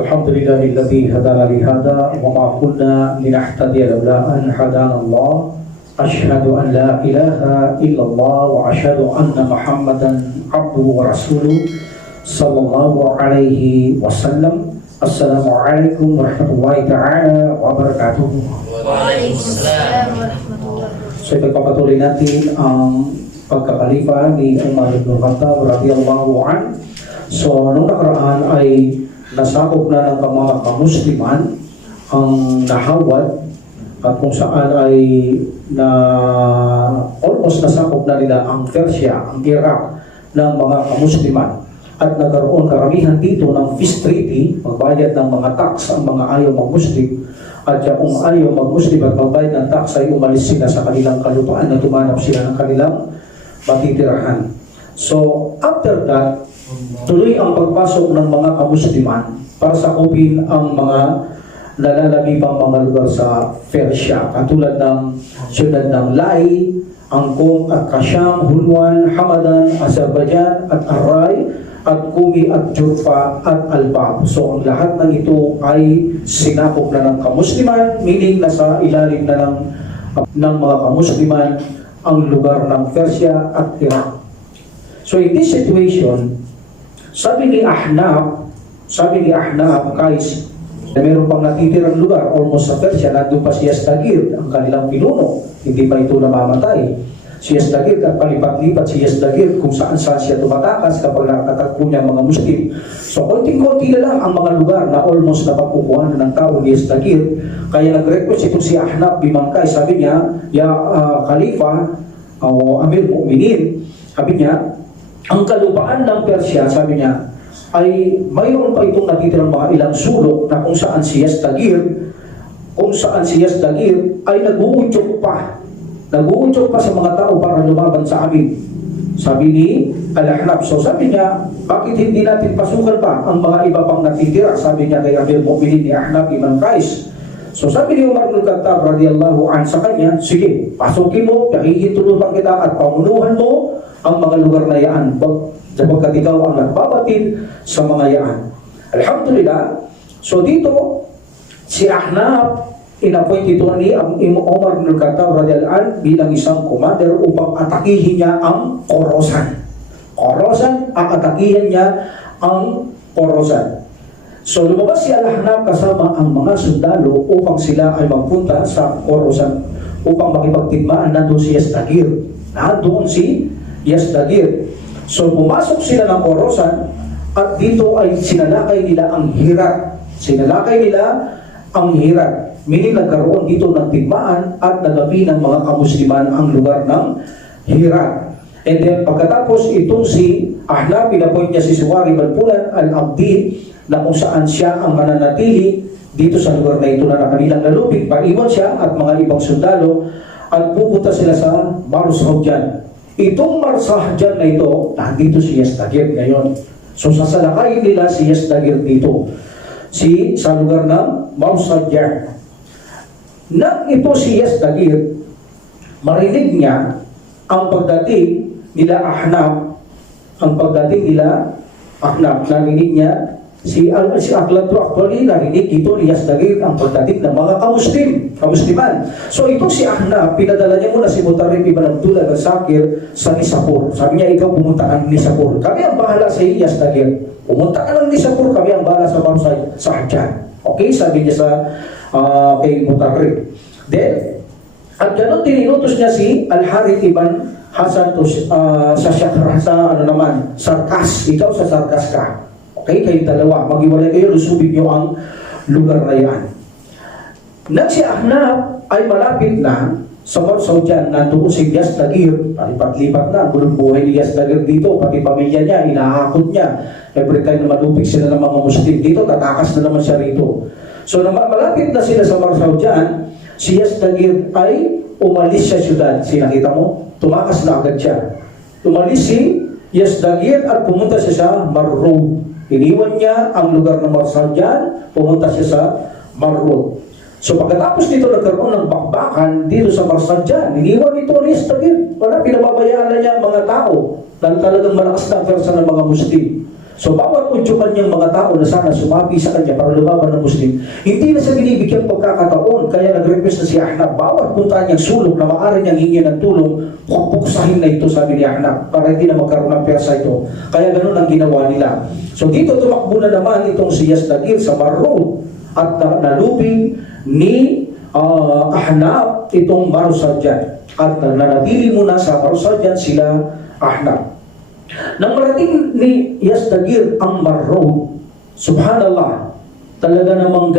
Alhamdulillahilladzi hadana li hada wa ma kunna linahtadiya laula an hadana Allah. Asyhadu an la ilaha illallah wa asyhadu anna Muhammadan abduhu wa rasuluh sallallahu alaihi wasallam. Assalamualaikum warahmatullahi taala wabarakatuh. Waalaikumsalam warahmatullahi wabarakatuh. So ipagpapatuloy natin ang pagkakalifa ni Umar ibn Khattab radhiyallahu anhu. So nung nakaraan ay nasakop na ng mga kamusliman ang nahawad at kung saan ay almost nasakop na nila ang Persia, ang Iraq ng mga kamusliman at nagkaroon karamihan dito ng peace treaty, magbayad ng mga tax ang mga ayaw mag-Muslim at kung ayaw mag-Muslim at magbayad ng tax ay umalis sila sa kanilang kalupaan na tumanap sila ng kanilang matitirahan. So after that, tuloy ang pagpasok ng mga kamusliman para sakupin ang mga nalalagibang mga lugar sa Persia, katulad ng siyudad ng Lai, Angkong at Kasham, Hulwan, Hamadan, Azerbaijan at Aray, at Kumi at Jurfa at Albab. So ang lahat ng ito ay sinakop na ng kamusliman, meaning nasa ilalim na ng mga kamusliman ang lugar ng Persia at Iraq. So in this situation, sabi ni Ahnaf, guys, na meron pang natitirang lugar almost sa Persia, nandun pa si Yazdagerd, ang kanilang pinuno, hindi pa ito namamatay. Si Yazdagerd at palipat-lipat si Yazdagerd kung saan-saan siya tumatakas kapag nakatagpo niya mga Muslim. So konting-konti na lang ang mga lugar na almost napagkukuhan ng tao ni Yazdagerd. Kaya nag-request itong si Ahnaf bimangkay, sabi niya, Khalifa o Amir Mu'minin, sabi niya, ang kalupaan ng Persia, sabi niya, ay mayroon pa itong natitirang mga ilang sulok na kung saan si Yazdagerd ay nag-uudyok pa sa mga tao para lumaban sa amin. Sabi ni Al-Ahnaf. So sabi niya, bakit hindi natin pasukan pa ang mga iba pang natitira? Sabi niya kay Amir Mu'minin ni Ahnaf ibn Qais. So sabi ni Umar ibn Khattab radhiyallahu anhu sa kanya, sige, pasukin mo, pakikitulungan kita at pamunuhan mo ang mga lugar na yan, sapagkat ikaw ang nagbabatid sa mga yan. Alhamdulillah. So dito, si Ahnaf, in-appoint ito ni Umar ibn Khattab radhiyallahu anhu bilang isang commander upang atakihin niya ang Khorasan. Atakihin niya ang Khorasan. So lumabas si Al-Ahnaf kasama ang mga sundalo upang sila ay magpunta sa Khorasan upang makipagtigmaan. Nandun si Yazdagerd. So pumasok sila ng Khorasan at dito ay sinalakay nila ang Herat. Meaning nagkaroon dito ng tigmaan at nagabi ng mga kamusliman ang lugar ng Herat. And then pagkatapos itong si Ahnaf, pinapoint niya si Suwari Balpulan al-Abdi na kung saan siya ang mananatili dito sa lugar na ito na nakanilang nalupig. Paiwan siya at mga ibang sundalo at pupunta sila sa Marsahjan. Itong Marsahjan na ito, nandito si Yazdagerd ngayon. So sasalakayin nila si Yazdagerd dito sa lugar ng Marsahjan. Nang ito si Yazdagerd, marinig niya ang pagdating nila Ahnaf, narinig niya si Akhlad actually narinig dito ni Yazdagerd ang pagdating ng mga kamusliman. So ito si Ahnaf, pinadala niya muna si Mutarrif ibn Abdullah al-Sakir sa Nishapur. Sabi niya, ikaw pumunta ka ng Nishapur. Kami ang bahala sa Yazdagerd. Pumunta ka ng Nishapur, kami ang bahala sa Marsahjan. Okay, sabi niya kay Mutarrif. Then, at gano'n tininutos niya si Al-Harith ibn Hasan Sarkas. Ikaw sa Sarkas ka. Okay, kayong dalawa. Mag-iwalay kayo, lusubin niyo ang lugar na yan. Nang si Ahnaf ay malapit na sa Marsahjan, nandoon si Yazdagerd, palipat-lipat na, gulong buhay ni Yazdagerd dito, pati pamilya niya, inahakot niya. Every time na malupig sila ng mga Muslim dito, tatakas na naman siya rito. So malapit na sila sa Marsahjan, si Yazdagerd ay umalis sa syudad. Sinakita mo? Tumakas na agad siya. Umalis si Yazdagerd at pumunta siya sa Marrud. Iniwan niya ang lugar ng Marsahjan, pumunta siya sa Marrud. So pagkatapos dito nagkaroon ng bakbakan dito sa Marsahjan, iniwan ito ni Yazdagerd. Wala, pinababayaan na niya ang mga tao dahil talagang malakas na persa ng mga Muslim. So bawat udyukan niyang mga tao na sana sumabi sa kanya para lumaban ng Muslim, hindi na siya binibigyan pagkakataon. Kaya nag-request na si Ahnaf, bawat punta niyang sulok na maaari niyang hingin ng tulong, pukpuksahin na ito, sabi ni Ahnaf, para hindi na magkaroon ng persa ito. Kaya ganun ang ginawa nila. So dito tumakbo na naman itong si Yazdagir sa Mar Road at nalubing ni Ahnaf itong Marusadyan. At nanatili muna sa Marusadyan sila Ahnaf. Nang marating ni Yazdagir ang Mar Road, subhanallah, talaga namang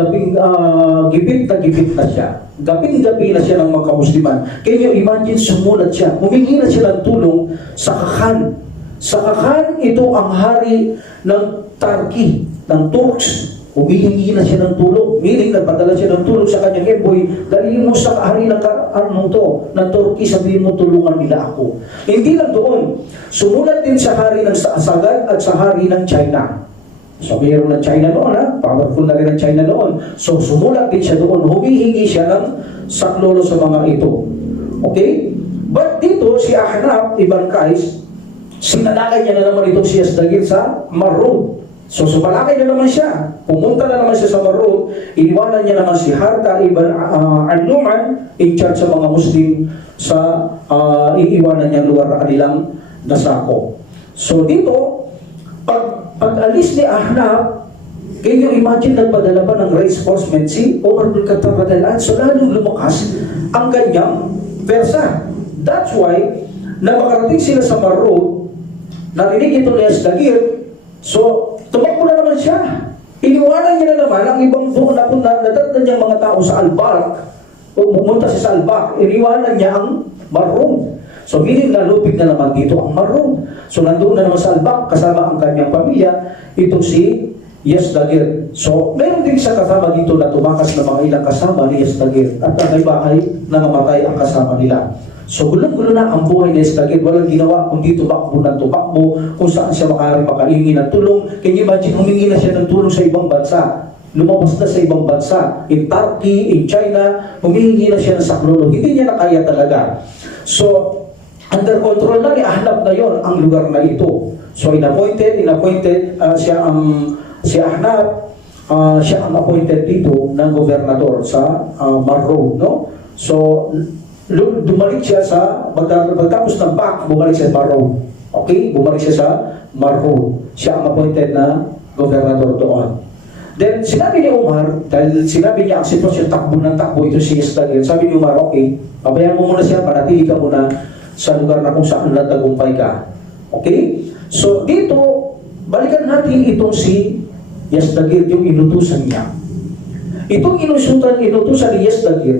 gibit na siya. Gabing-gabi na siya ng mga kamusliman. Can you imagine, sumulat siya, humingi na siya ng tulong sa Khan. Sa Khan, ito ang hari ng Turkey, ng Turks. Humihingi na siya ng tulong, meaning nagpadala siya ng tulong sa kanyang envoy, dalhin mo sa hari ng Turkey, sabihin mo tulungan nila ako. Hindi lang doon, sumulat din sa hari ng Sagad at sa hari ng China. So mayroon ng China noon, powerful na rin ang China noon. So sumulat din siya doon, humihingi siya ng saklolo sa mga ito. Okay? But dito, si Ahnaf ibn Qais, sinalakay niya na naman itong si Yazdagir sa Mar Road. So sumalakay na naman siya. Pumunta na naman siya sa Mar Road. Iniwanan niya naman si Harta ibn An-Nu'man in charge sa mga Muslim sa iiwanan niya lugar na kanilang nasako. So dito, pag-alis ni Ahnaf, can you imagine, nagpadala pa ng reinforcement si Umar bin Khattab radhiyallahu anhu. So lalong lumakas ang kanyang persa. That's why, na makarating sila sa Mar Road, narinig ito ni Yazdagir, so tumakbo na naman siya. Iniwanan niya na naman ang ibang buong natatanda niyang mga tao sa Al-Balq. Pumunta siya sa Al-Balq, iniwanan niya ang Mar Road. So meaning nalupig na naman dito ang Mar Road. So nandoon na naman sa Al-Balq kasama ang kanyang pamilya, itong si Yazdagir. So meron din siya kasama dito na tumakas na mga ilang kasama ni Yazdagir. At ang may bahay na mamatay ang kasama nila. So gulong-gulo na ang buhay ni Yazdagir. Walang ginawa kundi tumakbo ng tumakbo kung saan siya makahingi ng tulong. Can you imagine, humingi na siya ng tulong sa ibang bansa. Lumabas na sa ibang bansa. In Turkey, in China, humingi na siya ng saklolo. Hindi niya na kaya talaga. So, under control na ni Ahnaf na yon ang lugar na ito. So, inappointed siya si Ahnaf, siya ang appointed dito ng gobernador sa Mar Road, no? So, bumalik siya sa, pagtapos ng back, bumalik siya sa Mar Road. Okay? Bumalik siya sa Mar Road. Siya ang appointed na gobernador doon. Then, sinabi ni Umar, dahil sinabi niya ang sitwasyon, takbo ng takbo, ito si Yazdagir. Sabi ni Umar, okay, pabayaan mo muna siya, manatili ka muna sa lugar na kung saan natagumpay ka. Okay? So, dito, balikan natin itong si Yazdagir, yung inutusan niya. Itong inutusan ni Yazdagir,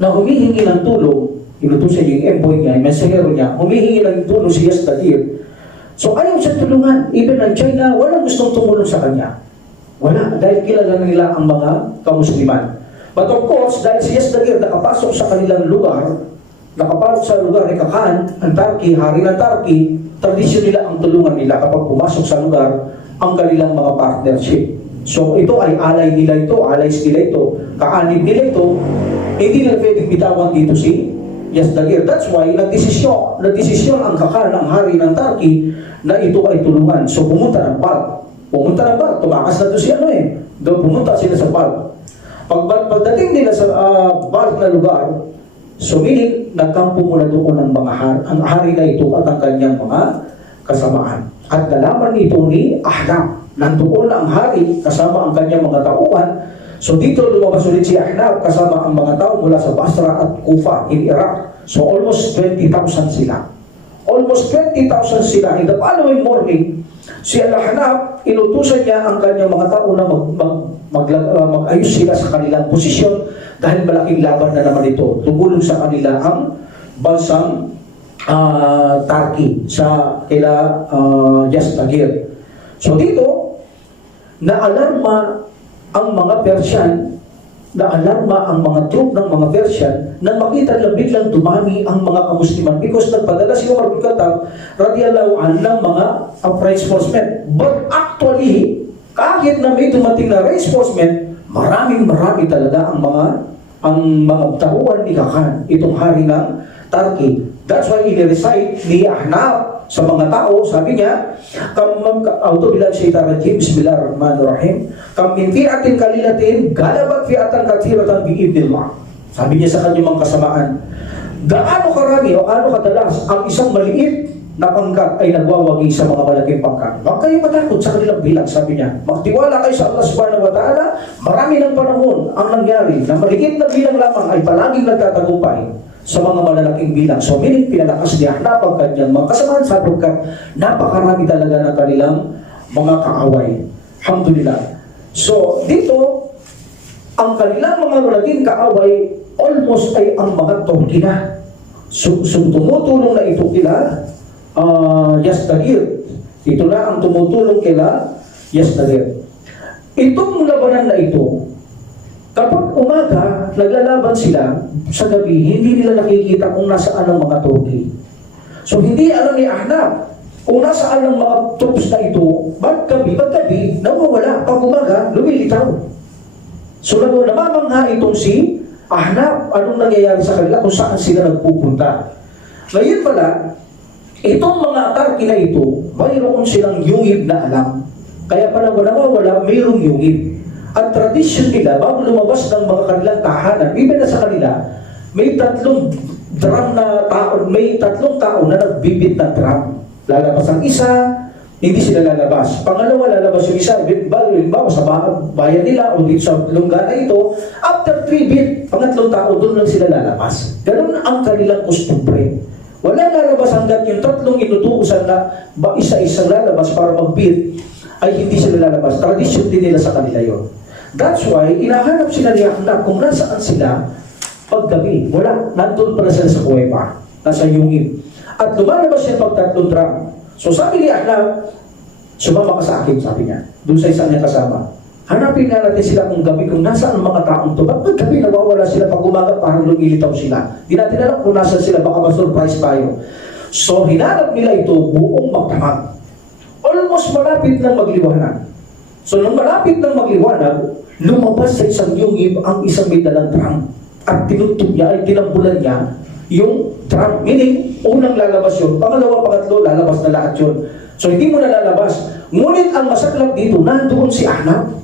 na humihingi ng tulong, inutusan yung envoy niya, yung mensahero niya, humihingi ng tulong si Yazdagir. So ayaw siya tulungan. Even ng China, walang gustong tumulong sa kanya. Wala, dahil kilala nila ang mga kamusliman. But of course, dahil si Yazdagir nakapasok sa kanilang lugar, nakapasok sa lugar ni Khan, ang Turkey, hari ng Turkey, tradisyon nila ang tulungan nila kapag pumasok sa lugar ang kanilang mga partnership. So ito ay alay nila ito, alays nila ito, kaanib nila ito, hindi na pwedeng bitawan dito si Yazdagir. That's why nagdesisyon ang Khan, ang hari ng Turkey, na ito ay tulungan. So pumunta ng Balq. Tumakas na ito si pumunta sila sa Balq. Pagdating nila sa Balq na lugar, so meaning, nagkampo muna doon ang hari na ito at ang kanyang mga kasamaan. At nalaman ito ni Ahnaf. Nandoon ang hari kasama ang kanyang mga tauhan. So dito lumabas ulit si Ahnaf kasama ang mga tao mula sa Basra at Kufa in Iraq. So almost 20,000 sila. Almost 20,000 sila. In the following morning, si Ahnaf, inutusan niya ang kanyang mga tao na mag-ayos sila sa kanilang posisyon dahil malaking laban na naman ito. Tumulong sa kanila ang bansang Turkey sa kila Yazdagir. So dito, naalarma ang mga Persian, naalarma ang mga troop ng mga Persian na makita na biglang dumami ang mga kamusliman because nagpadala si Umar bin Khattab radhiyallahu anhu ng mga reinforcement. But actually, kahit na may dumating na reinforcement, marami talaga ang mga tauhan ni Khan, itong hari ng Turkey. That's why in-recite ni Ahnaf sa mga tao, sabi niya, A'udzubillahi minasyaitonir rajim, bismillahirrahmanirrahim, kam min fi'atin qalilatin galabat fi'atan katsiratan biidznillah. Sabi niya sa kanyang mga kasamaan, gaano karami o gaano kadalas ang isang maliit na pangkat ay nagwawagi sa mga malaking pangkat. Huwag kayo matakot sa kanilang bilang, sabi niya. Magtiwala kayo sa Allah subhanahu wa ta'ala. Marami ng panahon ang nangyari na maliit na bilang lamang ay palaging nagtatagumpay sa mga malalaking bilang. So, milit pinalakas niya na ang kanyang mga kasamahan sapagkat napakarami talaga ng kanilang mga kaaway. Alhamdulillah. So, dito, ang kanilang mga malaking kaaway almost ay ang mga Turki na. So, tumutulong na ito kila Yazdagir. Ito na ang tumutulong kila Yazdagir. Itong labanan na ito, kapag umaga, naglalaban sila, sa gabi, hindi nila nakikita kung nasaan ang mga Turki. So, hindi alam ni Ahnaf kung nasaan ang mga troops na ito, ba't gabi, nawawala. Pag umaga, lumilitaw. So, namamangha itong si Ahnaf, anong nangyayari sa kanila, kung saan sila nagpupunta. Ngayon pala, itong mga Turki na ito, mayroon silang yungib na alam. Kaya pala nawawala, mayroong yungib. At tradisyon nila, bago lumabas ng mga kanilang tahanan, even na sa kanila, may tatlong tao na nagbibit ng drum. Lalabas ang isa, hindi sila lalabas. Pangalawa, lalabas yung isa. Bawa sa bayan nila o dito sa lungga na ito, after 3 beat, pangatlong tao, doon lang sila lalabas. Ganun ang kanilang kustumbre. Wala lalabas hanggat yung tatlong inutuusan na isa-isang lalabas para mag-beat, ay hindi sila lalabas. Tradisyon din nila sa kanila yon. That's why, inahanap sila ni Ahnaf kung nasaan sila paggabi. Wala, nandun pala sila sa kuweba, nasa yungib. At lumalabas siya pag tatlong drum. So sabi ni Ahnaf, sumama ka sa akin, sabi niya, doon sa isang niya kasama. Hanapin na natin sila kung gabi, kung nasaan ang mga taong to. Ba't gabi nawawala sila, pag umaga parang lumilitaw sila. Di natin alam kung nasaan sila, baka ma-surprise tayo. So hinanap nila ito buong magdamag. Almost malapit ng magliwanag. So nung malapit ng magliwanag, lumabas sa isang yungib ang isang may dalang drum. At tinutog niya, ay tinambulan niya yung drum. Meaning, unang lalabas yun, pangalawa, pangatlo, lalabas na lahat yun. So hindi mo na lalabas. Ngunit ang masaklap dito, nandoon si Ahnaf.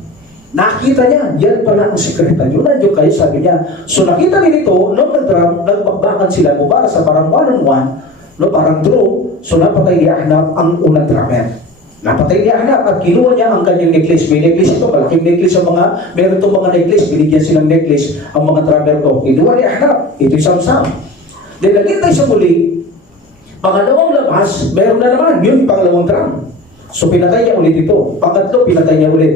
Nakita niya, yan pala ang sekretaryo. Nandiyo kayo, sabi niya. So nakita niya nito, nung nag-drum, nagbakbakan sila para sa parang one-on-one, no, parang draw. So napatay ni Ahnaf ang unang drummer. Napatay ni Ahnaf at kinuha niya ang kanyang necklace. May necklace ito, malaking necklace ang meron itong mga necklace, binigyan silang necklace ang mga drummer ko. Kinuha ni Ahnaf, ito'y samsam. Then nagintay sa muli, pangalawang labas, meron na naman, yun pangalawang drum. So pinatay niya ulit ito. Pangatlo, pinatay niya ulit.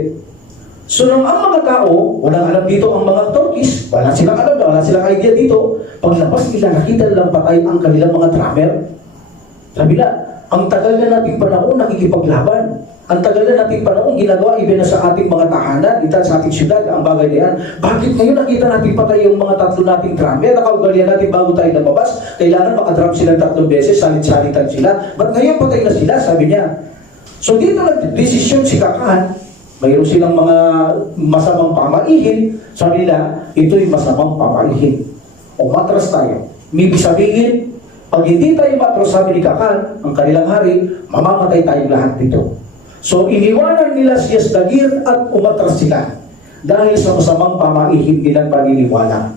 So nung ang mga tao, walang alam dito ang mga Turkish, wala silang alam, wala silang idea dito, paglabas nila, nakita nilang patay ang kanilang mga drummer. Sabi na, ang tagal na nating panahon nakikipaglaban. Ang tagal na nating panahon ginagawa iba na sa ating mga tahanan, dito sa ating syudad, ang bagay na yan. Bakit ngayon nakita natin patay yung mga tatlo nating drummer? Nakaugalian natin bago tayo lumabas, kailangan makadrum sila 3 beses, salit-salitan sila. Ba't ngayon patay na sila? Sabi niya. So dito nag-desisyon si Kakahan, mayroon silang mga masamang pamalihin. Sabi nila, ito'y masamang pamalihin. Umatras tayo. Ibig sabihin, pag hindi tayo matras, sabi ni Kakahan, ang kanilang hari, mamamatay tayong lahat dito. So, iniwanan nila si Yazdagir at umatras sila. Dahil sa masamang pamalihin nilang paniniwala.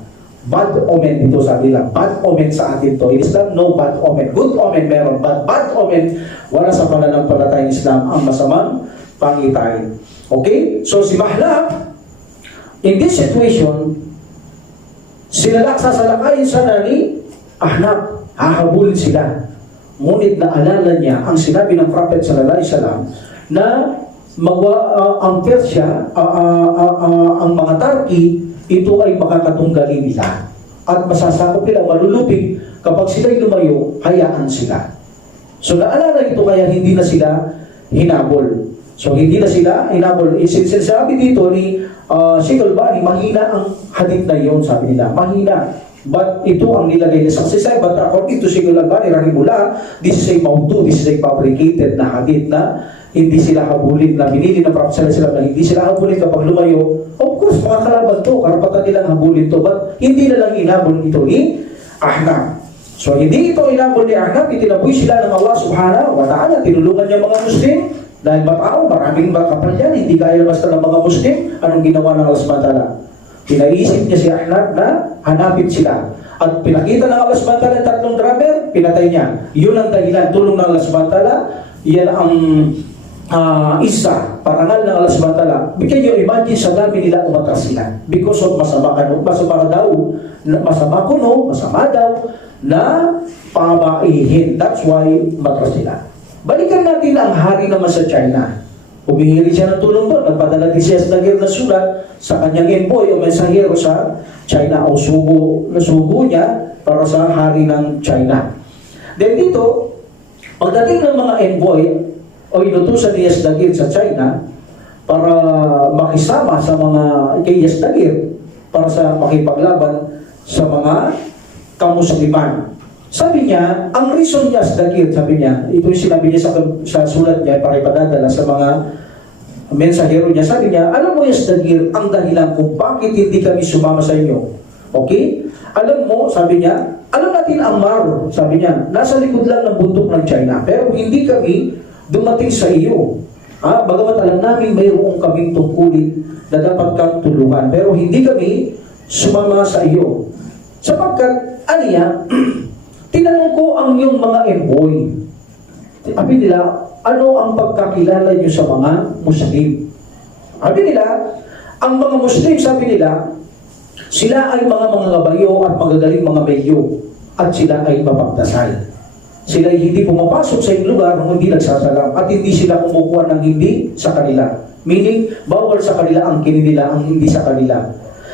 Bad omen dito, sabi nila. Bad omen sa atin to. In Islam, no bad omen. Good omen meron, but bad omen, wala sa pananampalatayang Islam ang masamang pangitain. Okay? So si Mahlab, in this situation, sasalakayin sana ni Ahnaf, hahabulin sila. Ngunit naalala niya ang sinabi ng Prophet sallallahu alaihi wasallam na ang Persia, ang mga Turki, ito ay makakatunggali nila. At masasakop nila, malulupig, kapag sila'y lumayo, hayaan sila. So naalala ito kaya hindi na sila hinabol. So hindi na sila hinabol. Sinasabi dito ni Sheikh Al-Bani, mahina ang hadith na yun, sabi nila. Mahina. But ito ang nilagay niya sa sisay. But according to Sheikh Al-Bani, rahimullah, this is a mawdu, this is a fabricated na hadith na hindi sila habulin, na binili ng Prophet sallallahu alaihi wasallam na hindi sila habulin kapag lumayo. Of course, mga kalaban to, karapatan nilang habulin to. But hindi na lang hinabol ito ni Ahnaf. So hindi ito inabol ni Ahnaf, itinaboy sila ng Allah subhanahu wa ta'ala, tinulungan niya mga Muslim, dahil matao, maraming kapal yan, hindi kaya basta ng mga Muslim. Anong ginawa ng Allah subhanahu wa ta'ala? Pinaisip niya si Ahnaf na hanapin sila. At pinakita ng Allah subhanahu wa ta'ala tatlong drummer, pinatay niya. Yun ang dahilan, tulong ng Allah subhanahu wa ta'ala. Yan ang isa, parangal ng Allah subhanahu wa ta'ala. Can you imagine sa dami nila umatras sila? Because of masama daw na pabaihin. That's why matras sila. Balikan natin ang hari naman sa China. Humingi siya ng tulong doon. Nagpadala din siya sa na sulat sa kanyang envoy o mensahero sa China o sugo niya para sa hari ng China. Then dito, pagdating ng mga envoy o inutusan ni Yazdagir sa China para makisama sa mga kay Yazdagir para sa makipaglaban sa mga kamusliman. Sabi niya, ang reason niya Yazdagir, sabi niya, ito yung sinabi niya sa sulat niya para ipadadala sa mga mensahero niya. Sabi niya, alam mo Yazdagir, ang dahilan kung bakit hindi kami sumama sa inyo. Okay? Alam mo, sabi niya, alam natin ang Mar, sabi niya, nasa likod lang ng bundok ng China, pero hindi kami dumating sa iyo. Bagamat alam namin mayroong kaming tungkulin na dapat kang tulungan, pero hindi kami sumama sa iyo. Sapagkat, aniya, tinanong ko ang iyong mga envoy. Sabi nila, ano ang pagkakilala niyo sa mga Muslim? Sabi nila, ang mga Muslim, sabi nila, sila ay mga gabayo at magagaling mga medyo at sila ay mapagdasal. Sila ay hindi pumapasok sa iyong lugar kung hindi nagsasalam at hindi sila kumukuha ng hindi sa kanila. Meaning, bawal sa kanila ang kininila, ang hindi sa kanila.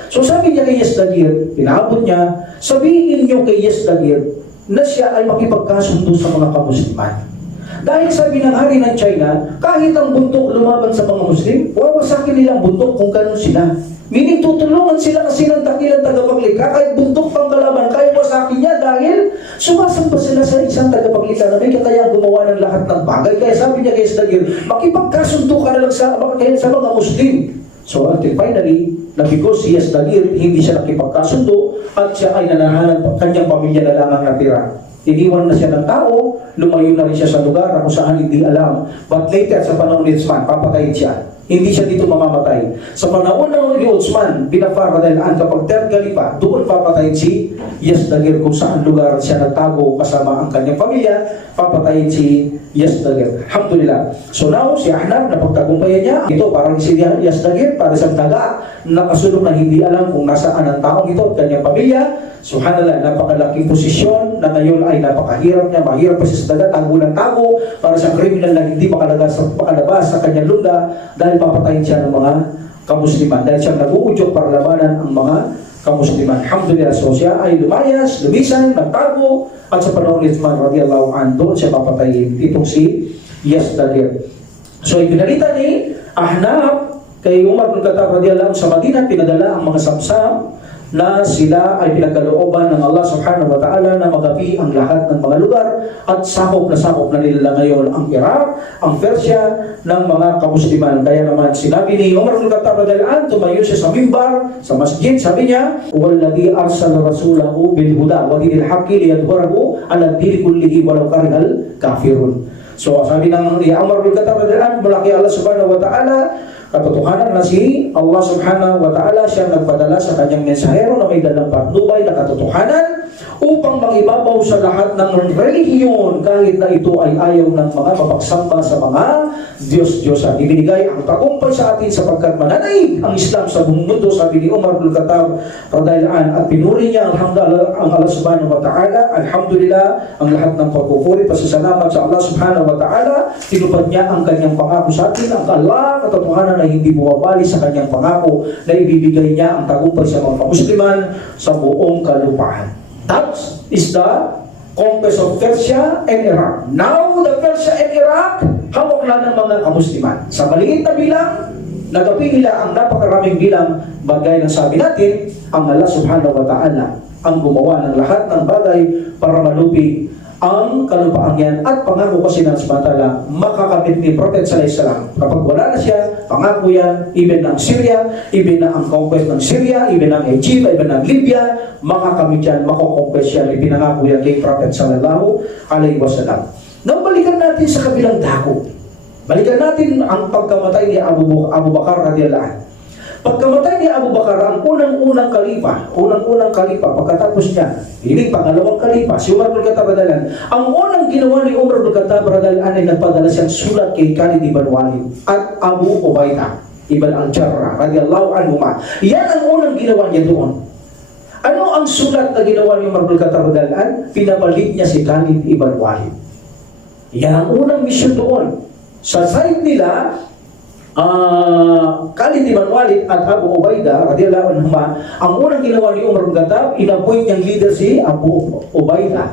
So sabi niya kay Yazdagir, pinaabot niya, sabihin niyo kay Yazdagir na siya ay makipagkasundo sa mga kamusliman. Dahil sabi ng hari ng China, kahit ang bundok lumaban sa mga Muslim, wawasakin nilang bundok kung gano'n sila. Meaning tutulungan sila kasi ng dakilang tagapaglikha, kahit bundok pang kalaban, kaya wasakin niya dahil sumasamba sila sa isang tagapaglikha na may kakayang gumawa ng lahat ng bagay. Kaya sabi niya kay Yazdagir, makipagkasundo ka na lang sa mga Muslim. So until finally, because si Yazdagir hindi siya nakipagkasundo at siya ay nanahanan, kanyang pamilya na lang ang natira. Iniwan na siya ng tao, lumayo na rin siya sa lugar na kung saan hindi alam. But later, sa panahon ni Uthman, papatayin siya. Hindi siya dito mamamatay. Sa panahon ng Uthman, binafara dahil kapag third Khalifa, doon papatayin si Yazdagir kung saan lugar siya nagtago kasama ang kanyang pamilya, papatayin si Yazdagir. Alhamdulillah. So now, si Ahnaf, napagtagumpayan niya, ito parang si Yazdagir, para sa daga, nakasulong na hindi alam kung nasaan ang taong ito at kanyang pamilya. Subhanallah, napakalaking posisyon na ngayon ay napakahirap niya, mahirap pa siya sa dagat, tago ng tago, para sa kriminal na hindi makalabas sa kanyang lugar dahil papatayin siya ng mga kamusliman. Dahil siya nag-uudyok para labanan ang mga kamusliman. Alhamdulillah, so siya ay lumayas, lumisan, nagtago, at sa panahon ni Uthman radiyallahu anhu, doon siya papatayin. Itong si Yazdagir. So ipinalita ni Ahnaf kay Umar bin Khattab radiyallahu anhu sa Madinah, pinadala ang mga samsam na sila ay pinagkalooban ng Allah subhanahu wa ta'ala na magapi ang lahat ng mga lugar at sakop na nila ngayon ang Iraq, ang Persia ng mga kamusliman. Kaya naman sinabi ni Umar bin Khattab radhiyallahu anhu, tumayo siya sa mimbar, sa masjid, sabi niya, "Walladhi arsala rasulahu bil huda wa dinil haqqi liyadhhirahu 'ala ad-din kullihi walau karihal kafirun." So sabi ng Umar bin Khattab radhiyallahu anhu, malaki Allah subhanahu wa ta'ala, katotohanan na si Allah subhanahu wa ta'ala siya nagpadala sa kanyang mensahero na may dalang patnubay na katotohanan upang mangibabaw sa lahat ng relihiyon kahit na ito ay ayaw ng mga mapagsamba sa mga Diyos-Diyosan. Ibinigay ang tagumpay sa atin sapagkat mananaig ang Islam sa buong mundo, sabi ni Umar bin Khattab radhiyallahu anhu, at pinuri niya ang Allah subhanahu wa ta'ala. Alhamdulillah, ang lahat ng pagpupuri, pasasalamat sa Allah subhanahu wa ta'ala. Tinupad niya ang kanyang pangako sa atin, ang Allah, katotohanan na hindi bumabali sa kanyang pangako na ibibigay niya ang tagumpay sa mga Musliman sa buong kalupaan. That is the conquest of Persia and Iraq. Now, the Persia and Iraq, hawak na ng mga kamusliman. Sa maliit na bilang, nagapi nila ang napakaraming bilang, bagay na sabi natin, ang Allah subhanahu wa ta'ala ang gumawa ng lahat ng bagay para malupi ang kalupaang yan at pangako kasi ng samantala makakamit ni Prophet sallallahu alaihi wasallam. Kapag wala na siya, pangako yan, even ng Syria, even na ang conquest ng Syria, even ng Egypt, even ng Libya, makakamit yan, makoconquest yan, ipinangako yan kay Prophet sallallahu alaihi wasallam. Nang balikan natin sa kabilang dako, balikan natin ang pagkamatay ni Abu Bakar radhiyallahu anhu. Pagkamatay ni Abu Bakar, ang unang-unang kalipa, pagkatapos niya, hindi pangalawang kalipa, si Umar bin Khattab radhiyallahu anhu, ang unang ginawa ni Umar bin Khattab radhiyallahu anhu ay nagpadala siyang sulat kay Khalid ibn Walid at Abu Ubaidah ibn al-Jarrah radhiyallahu anhuma. Yan ang unang ginawa niya doon. Ano ang sulat na ginawa ni Umar bin Khattab radhiyallahu anhu? Pinapalit niya si Khalid ibn Walid. Yan ang unang mission doon. Sa side nila, Khalid ibn Walid at Abu Ubaidah radhiyallahu anhuma, ang unang ginawa ni Umar bin Khattab, inappoint niyang leader si Abu Ubaidah.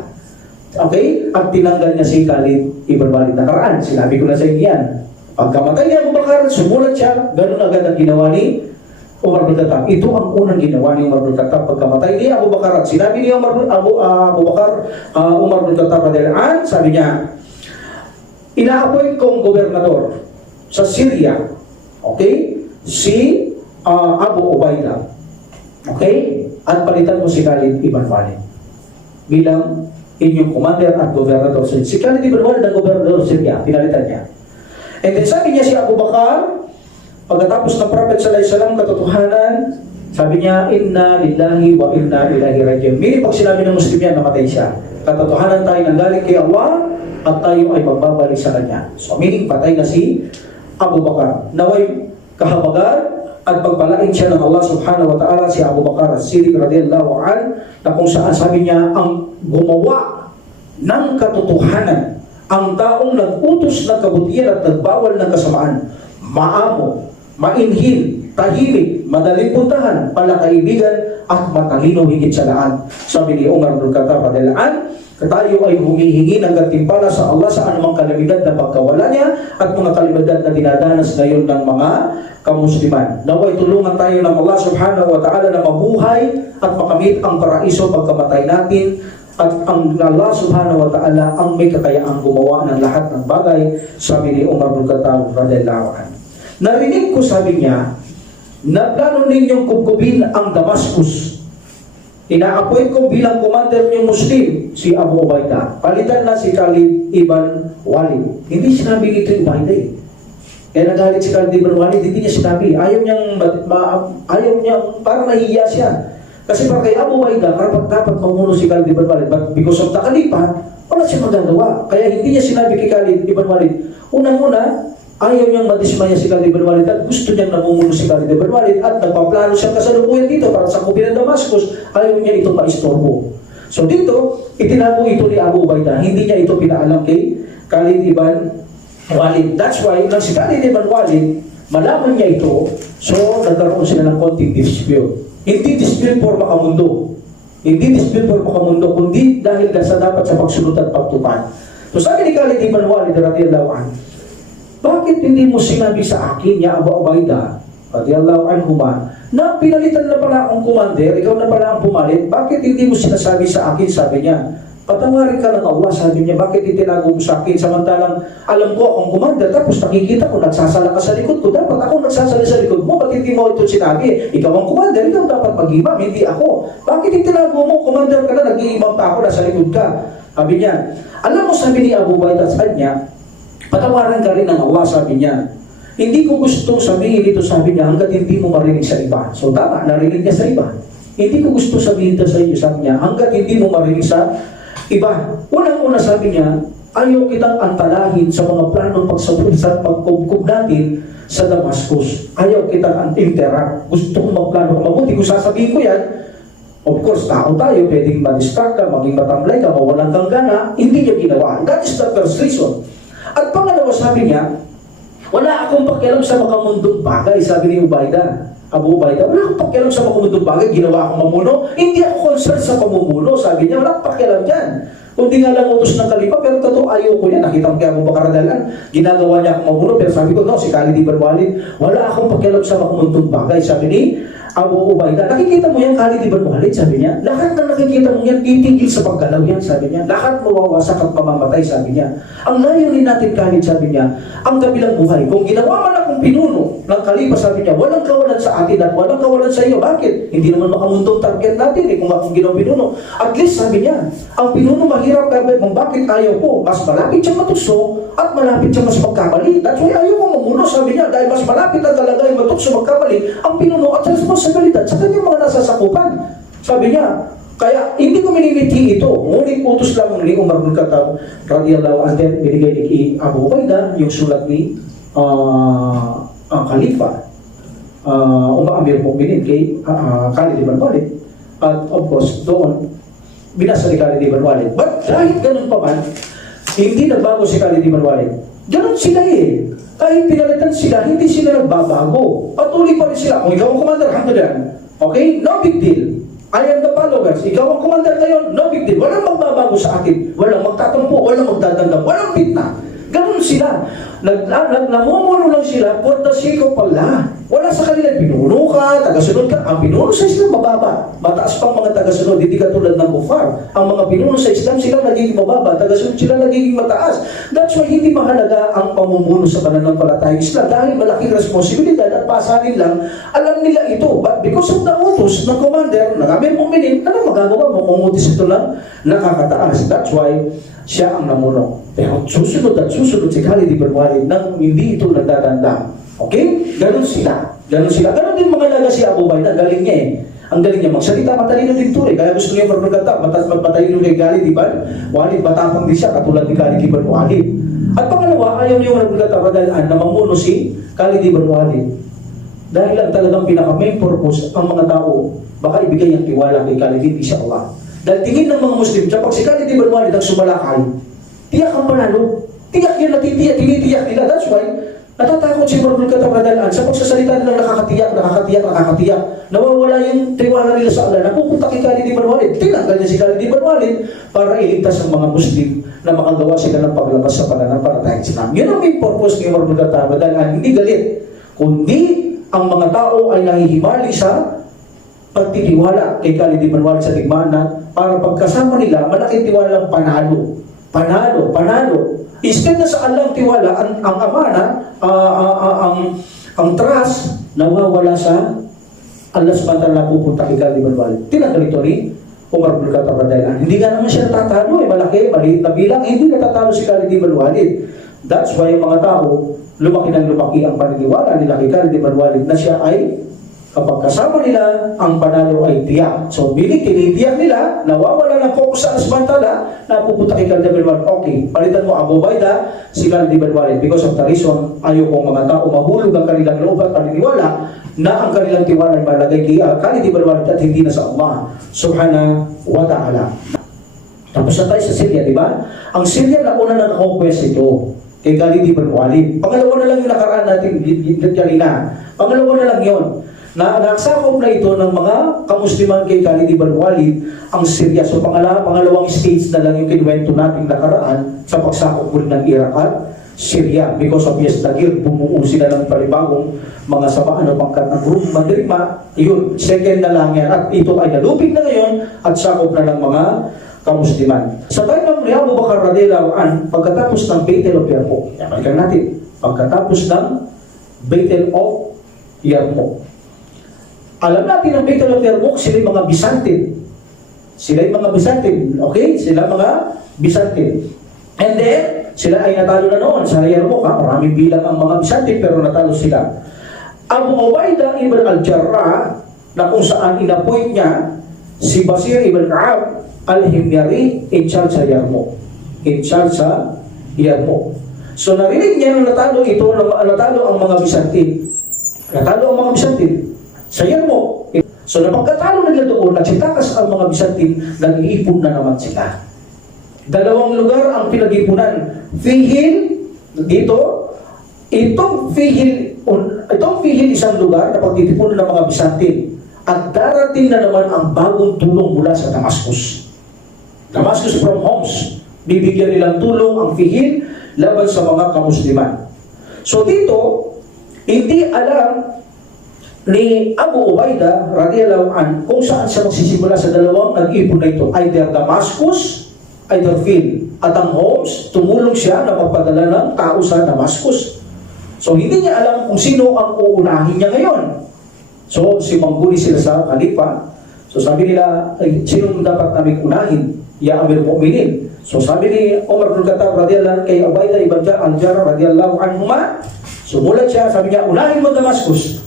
Okay? At tinanggal niya si Khalid ibn Walid. Nakaraan, sinabi ko na sa inyo yan. Pagkamatay ni Abu Bakar, sumulat siya, ganun agad ang ginawa ni Umar bin Khattab. Ito ang unang ginawa ni Umar bin Khattab pagkamatay ni Abu Bakar. At sinabi ni Umar bin Khattab radhiyallahu anhu, sabi niya, ina-appoint kong gobernador sa Syria, okay, si Abu Ubaidah, okay, at palitan mo si Khalid ibn Walid bilang inyong commander at gobernador. Si Khalid ibn Walid ang gobernador sa Syria, pinalitan niya. And then sabi niya si Abu Bakar, pagkatapos ng Prophet sallallahu alaihi wasallam katotohanan, sabi niya, inna lillahi wa inna ilaihi raji'un. Meaning pag sinabi ng Muslim yan, namatay siya. Katotohanan tayo ng galing kay Allah at tayo ay magbabalik sa Kanya. So meaning patay na si Abu Bakar. Naway kahabagan at pagpalain siya ng Allah subhanahu wa ta'ala si Abu Bakar as-Siddiq radhiyallahu anhu, na kung saan sabi niya ang gumawa ng katotohanan, ang taong nag-utos ng kabutihan at nagbawal ng kasamaan, maamo, mainhin, tahimik, madaling puntahan, palakaibigan at matalino higit sa lahat. Sabi ni Umar bin Khattab radhiyallahu anhu, tayo ay humihingi ng gantimpala sa Allah sa anumang kalamidad na pagkawala niya at mga kalamidad na dinadanas ngayon ng mga kamusliman. Naway tulungan tayo ng Allah subhanahu wa ta'ala na mabuhay at makamit ang paraiso pagkamatay natin, at ang Allah subhanahu wa ta'ala ang may kakayaang gumawa ng lahat ng bagay. Sabi ni Umar bin Khattab radhiyallahu anhu, narinig ko, sabi niya, na plano ninyong kubkubin ang Damascus. Ina-appoint ko bilang commander niyong Muslim si Abu Ubaidah. Palitan na si Khalid ibn Walid. Hindi sinabi nito yung Ubaidah eh. Kaya nagalit si Khalid ibn Walid, hindi niya sinabi. Ayaw niyang parang nahihiya siya. Kasi para kay Abu Ubaidah, dapat mamuno si Khalid ibn Walid. But because of the Khalifa, wala siya magagawa. Kaya hindi niya sinabi kay Khalid ibn Walid. Unang-una, ayaw niyang madismaya si Khalid ibn Walid at gusto niyang namumuno si Khalid ibn Walid at nagpaplano siyang kasalukuyan dito para sa kupin ng Damascus. Ayaw niya itong maistorbo. So dito, itinago ito ni Abu Ubaidah. Hindi niya ito pinaalam kay Khalid ibn Walid. That's why, nang si Khalid ibn Walid, malaman niya ito, so nagkaroon sila ng konting dispute. Hindi dispute for makamundo. Hindi dispute for makamundo, kundi dahil sa dapat sa pagsunod at pagtupad. So sabi ni Khalid ibn Walid radhiyallahu anhu, bakit hindi mo sinabi sa akin, ya Abu Ubaidah radhiyallahu anhu, na pinalitan na pala akong commander, ikaw na pala ang pumalit, bakit hindi mo sinasabi sa akin? Sabi niya, patawarin ka ng Allah, sabi niya, bakit itinago mo sa akin samantalang alam ko akong commander, tapos nakikita ko nagsasala ka sa likod ko, dapat ako nagsasala sa likod mo, bakit hindi mo ito sinabi? Ikaw ang commander, ikaw dapat mag-imam, hindi ako. Bakit itinago mo, commander ka na, nag-iimam pa ako, nasa likod ka? Sabi niya, alam mo, sabi ni Abu Ubaidah sa kanya, patawaran ka rin ng Allah, sabi niya. Hindi ko gustong sabihin ito, sabi niya, hanggat hindi mo marinig sa iba. So tama, narinig niya sa iba. Hindi ko gusto sabihin ito sa iyo, sabi niya, hanggat hindi mo marinig sa iba. Unang-una, sabi niya, ayaw kitang antalahin sa mga planong sa pagkubkub natin sa Damascus. Ayaw kitang interrupt. Gusto kong magplano. Mabuti kung sasabihin ko yan, of course, tao tayo, pwedeng ma-distract ka, maging matamlay ka, mawalan kang gana. Hindi niya ginawa. That is the first reason. At pangalawa, sabi niya, wala akong pakialam sa makamundong bagay, sabi ni Abu Ubaidah, wala akong pakialam sa makamundong bagay, ginawa akong mamuno, hindi ako concerned sa pamumuno, sabi niya, wala akong pakialam dyan. Kundi nga lang utos ng Khalifa, pero totoo, ayaw ko yan, nakita mo kay Abu Bakar radhiyallahu anhu, ginagawa niya akong mamuno, pero sabi ko, no, si Khalid ibn Walid, wala akong pakialam sa makamundong bagay, sabi ni Abu Ubaidah. Nakikita mo yan, Khalid ibn Walid, sabi niya. Lahat na nakikita mo yan, titigil sa paggalaw yan, sabi niya. Lahat mawawasak at mamamatay, sabi niya. Ang layunin natin, Khalid, sabi niya, ang kabilang buhay. Kung ginawa man akong pinuno ng Khalifa, sabi niya, walang kawalan sa atin at walang kawalan sa iyo. Bakit? Hindi naman makamundong target natin kung akong ginawang pinuno. At least, sabi niya, ang pinuno mahirap kami kung bakit ayaw ko. Mas malapit siya matukso at malapit siya mas magkamali. That's why ayaw ko mamuno, sabi niya, dahil mas malapit na talaga yung matukso magkamali ang pinuno at responsibilidad sa kanyang mga nasasakupan. Sabi niya, kaya hindi ko minimiti ito. Ngunit utos lang ni Umar bin Khattab radiyallahu anhu, binigay ni Abu Ubaidah yung sulat ni ang Khalifa, Amir Mu'minin kay Khalid ibn Walid. At of course, doon binasa ni Khalid ibn Walid. But kahit ganun pa man, hindi nagbago si Khalid ibn Walid. Ganun sila eh. Kahit pinalitan sila, hindi sila nagbabago. Patuloy pa rin sila. Kung ikaw ang commander, hanggang. Okay? No big deal. I am the followers. Ikaw ang commander ngayon, no big deal. Walang magbabago sa akin. Walang magtatampo, walang magdadandam, walang fitna. Ganun sila. Namumuno lang sila for the sake of Allah. Wala sa kanila, pinuno ka, tagasunod ka. Ang pinuno sa Islam, mababa. Mataas pang mga tagasunod, hindi katulad ng kufar. Ang mga pinuno sa Islam, sila nagiging mababa. Tagasunod sila nagiging mataas. That's why hindi mahalaga ang pamumuno sa pananampalatayang Islam. Dahil malaking responsibilidad at pasanin lang, alam nila ito. But because of the utos ng commander, ng Amir Mu'minin, ano magagawa mo kung utos ito lang nakakataas? That's why siya ang namuno. Pero susunod si Khalid ibn Walid nang hindi ito nagdadanda. Okay? Ganun sila. Ganun din mga laga si Abu Ubaidah. Galing niya eh. Ang galing niya magsalita, matalino din ito eh. Kaya gusto niya magkata, matalino kay Khalid ibn Walid. Matapang din siya, katulad ni Khalid ibn Walid. At pangalawa, ayaw niya magkata dahil na mamuno si Khalid ibn Walid. Dahil ang talagang pinaka-main purpose ang mga tao, baka ibigay ang tiwala kay Khalid, insyaAllah. Dahil tingin ng mga Muslim, kapag si Khalid ibn Walid ang sumalakay, tiyak ang panalo. Tiyak yan, tinitiyak nila. That's why, natatakot si Umar bin Khattab radhiyallahu anhu sa pagsasalita nilang nakakatiyak. Nawawala yung tiwala nila sa Allah. Napupunta kay Khalid ibn Walid. Tinanggal niya si Khalid ibn Walid para iligtas ang mga Muslim na makagawa sila ng paglabas sa pananampalatayang Islam. Yun ang main purpose ni Umar bin Khattab radhiyallahu anhu. Hindi galit, kundi ang mga tao ay nahihimali sa pagtitiwala kay Khalid ibn Walid sa digmaan para pagkasama nila, malaking tiwala lang panalo. Instead na sa Allah tiwala, ang amana, ang trust, nawawala sa Allah subhanahu wa ta'ala pupunta kay Khalid ibn Walid. Tinanggal ito ni Umar bin Khattab radhiyallahu anhu. Hindi nga naman siya natatalo eh, maliit na bilang, hindi natatalo si Khalid ibn Walid. That's why yung mga tao, lumaki ang paniniwala nila kay Khalid ibn Walid na siya ay kapag kasama nila, ang panalo ay tiyak. So, tinitiyak nila, nawawala ng focus sa asbantala, napupunta kay Khalid ibn Walid. Okay, palitan mo Abu Ubaidah, si Khalid ibn Walid. Because of the reason, ayaw kong mga tao mahulog ang kanilang loob at paniniwala na ang kanilang tiwala ay malagay kay Khalid ibn Walid at hindi na sa Allah subhanahu wa ta'ala. Tapos na tayo sa Syria, di ba? Ang Syria na una nag-conquest ito kay Khalid ibn Walid. Pangalawa na lang yung nakaraan natin kanina. Pangalawa na lang yun. Nagsakop na ito ng mga kamusliman kay Khalid ibn Walid ang Syria. So pangalawang states na lang yung kinuwento nating nakaraan sa pagsakop muli ng Iraq at Syria. Because of Yazdagir, bumuo sila ng panibagong mga samaan o pangkat ng Rum, Madrima. Yun, second na lang yan. At ito ay nalupig na ngayon at sakop na ng mga kamusliman. Sa time ng Abu Bakar radhiyallahu anhu, pagkatapos ng Battle of Yarmouk, balikan natin, pagkatapos ng Battle of Yarmouk, alam natin ang Battle of Yarmouk, sila yung mga Byzantine. Okay? Sila mga Byzantine. And then, sila ay natalo na noon sa Yarmouk. Maraming bilang ang mga Byzantine, pero natalo sila. Abu Ubaidah ibn al-Jarrah, na kung saan inapoint niya si Basir ibn Ka'ab al-Himyari in charge sa Yarmouk. So, narinig niya na natalo ang mga Byzantine. Sa Yarmouk. So napagkatalo nila doon, nagsitakas ang mga Byzantine, nag-iipon na naman sila. Dalawang lugar ang pinag-ipunan. Fihil, dito, itong Fihil isang lugar na pagtitipunan ng mga Byzantine. At darating na naman ang bagong tulong mula sa Damascus. Damascus from Homs. Bibigyan nilang tulong ang Fihil laban sa mga kamusliman. So dito, hindi alam ni Abu Ubaidah radhiyallahu an kung saan siya magsisimula sa dalawang nag-ipon na ito, either Damascus, either Phil. At ang Homs, tumulong siya na magpadala ng tao sa Damascus. So hindi niya alam kung sino ang uunahin niya ngayon. So simangguni sila sa Khalifa. So sabi nila, ay, sino dapat namin unahin? Ya Amir Mu'minin. So sabi ni Umar bin Khattab radhiyallahu kay Ubaidah ibn al-Jarrah radhiyallahu anhuma, sumulat siya, sabi niya, unahin mo Damascus.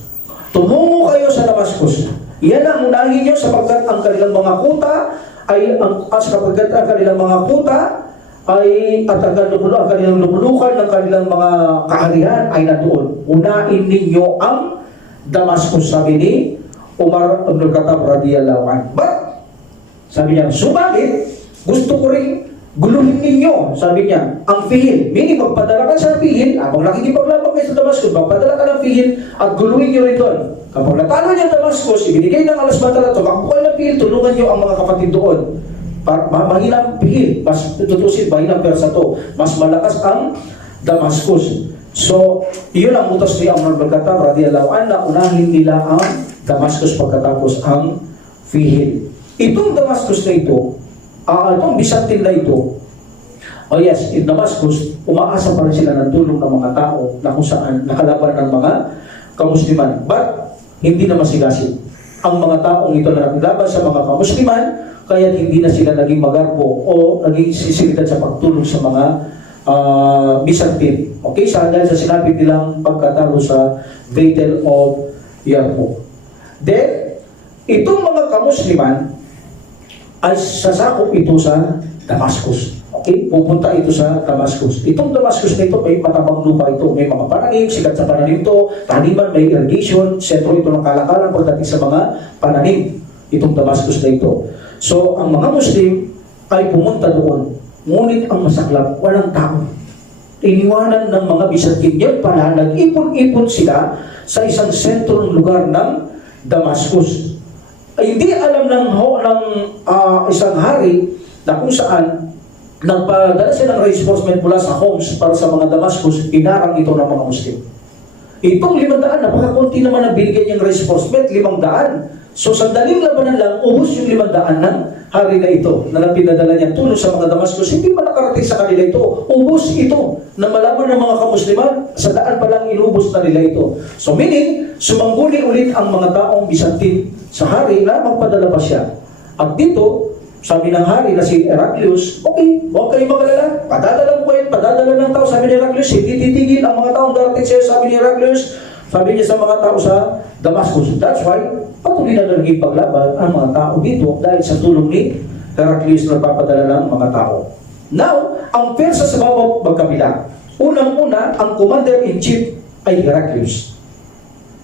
Tumungo kayo sa Damascus. Yan ang unahin niyo sapagkat ang kanilang mga kuta ay sapagkat ang kanilang mga kuta ay at ang kanilang lumulukan ng kanilang mga kaharian ay nandoon. Unahin ninyo ang Damascus, sabi ni Umar bin Khattab radhiyallahu anhu. But sabi niya, subalit gusto ko rin guluhin ninyo, sabi niya, ang fihil. Meaning, magpadala ka sa fihil, habang nakikipaglaban kayo sa Damascus, magpadala ka ng fihil at guluhin nyo rin doon. Kapag natalo niya Damascus, ibinigay ng alas batala ito, makapukal ng fihil, tulungan nyo ang mga kapatid doon. Mahilang fihil, mas tutusin, mahilang persa to, mas malakas ang Damascus. So, iyon ang utos ni Umar bin Khattab radhiyallahu anhu, unahin nila ang Damascus pagkatapos ang fihil. Itong Damascus na ito, itong Byzantine na ito, yes, in Damascus, umaasa pa rin sila ng tulong ng mga tao na kung saan nakalaban ng mga kamusliman. But, hindi na masigasig ang mga taong ito na nakalaban sa mga kamusliman, kaya hindi na sila naging magarpo o naging sisilidad sa pagtulong sa mga Byzantine. Okay, dahil sa sinabi nilang pagkatalo sa Battle of Yarmouk. Then, itong mga kamusliman ay sasakop ito sa Damascus. Okay? Pupunta ito sa Damascus. Itong Damascus na ito, may matabang lupa ito. May mga pananim, sikat sa pananim ito, taniman, may irrigation, sentro ito ng kalakalan pagdating sa mga pananim. Itong Damascus na ito. So, ang mga Muslim ay pumunta doon. Ngunit ang masaklap, walang tao. Iniwanan ng mga Byzantine. Yan pala, nag-ipon-ipon sila sa isang sentrong lugar ng Damascus. Ay, hindi alam ng isang hari na kung saan nagpadala sila ng reinforcement mula sa Homs para sa mga Damascus, inarang ito ng mga Muslim. Itong 500, napakakunti naman ang binigay niyang reinforcement, 500. So, sandaling labanan lang, ubos yung 500 ng hari na ito, na pinadala niya tulong sa mga Damascus. Hindi pa nakarating sa kanila ito. Ubos ito, na malaman ng mga kamusliman, sa daan pa lang inubos na nila ito. So, meaning, sumangguni ulit ang mga taong Byzantine sa hari na magpadala pa siya. At dito, sabi ng hari na si Heraclius, okay, huwag kayo magalala, padadala mo kayo, padadala ng tao. Sabi ni Heraclius, hindi titigil ang mga taong darating sa'yo. Sabi ni Heraclius, sabi niya sa mga tao sa Damascus. That's why, patuloy na naging paglaban ang mga tao dito dahil sa tulong ni Heraclius na nagpapadala ng mga tao. Now, ang Persa sa bawat magkabila. Unang-una, ang commander-in-chief ay Heraclius.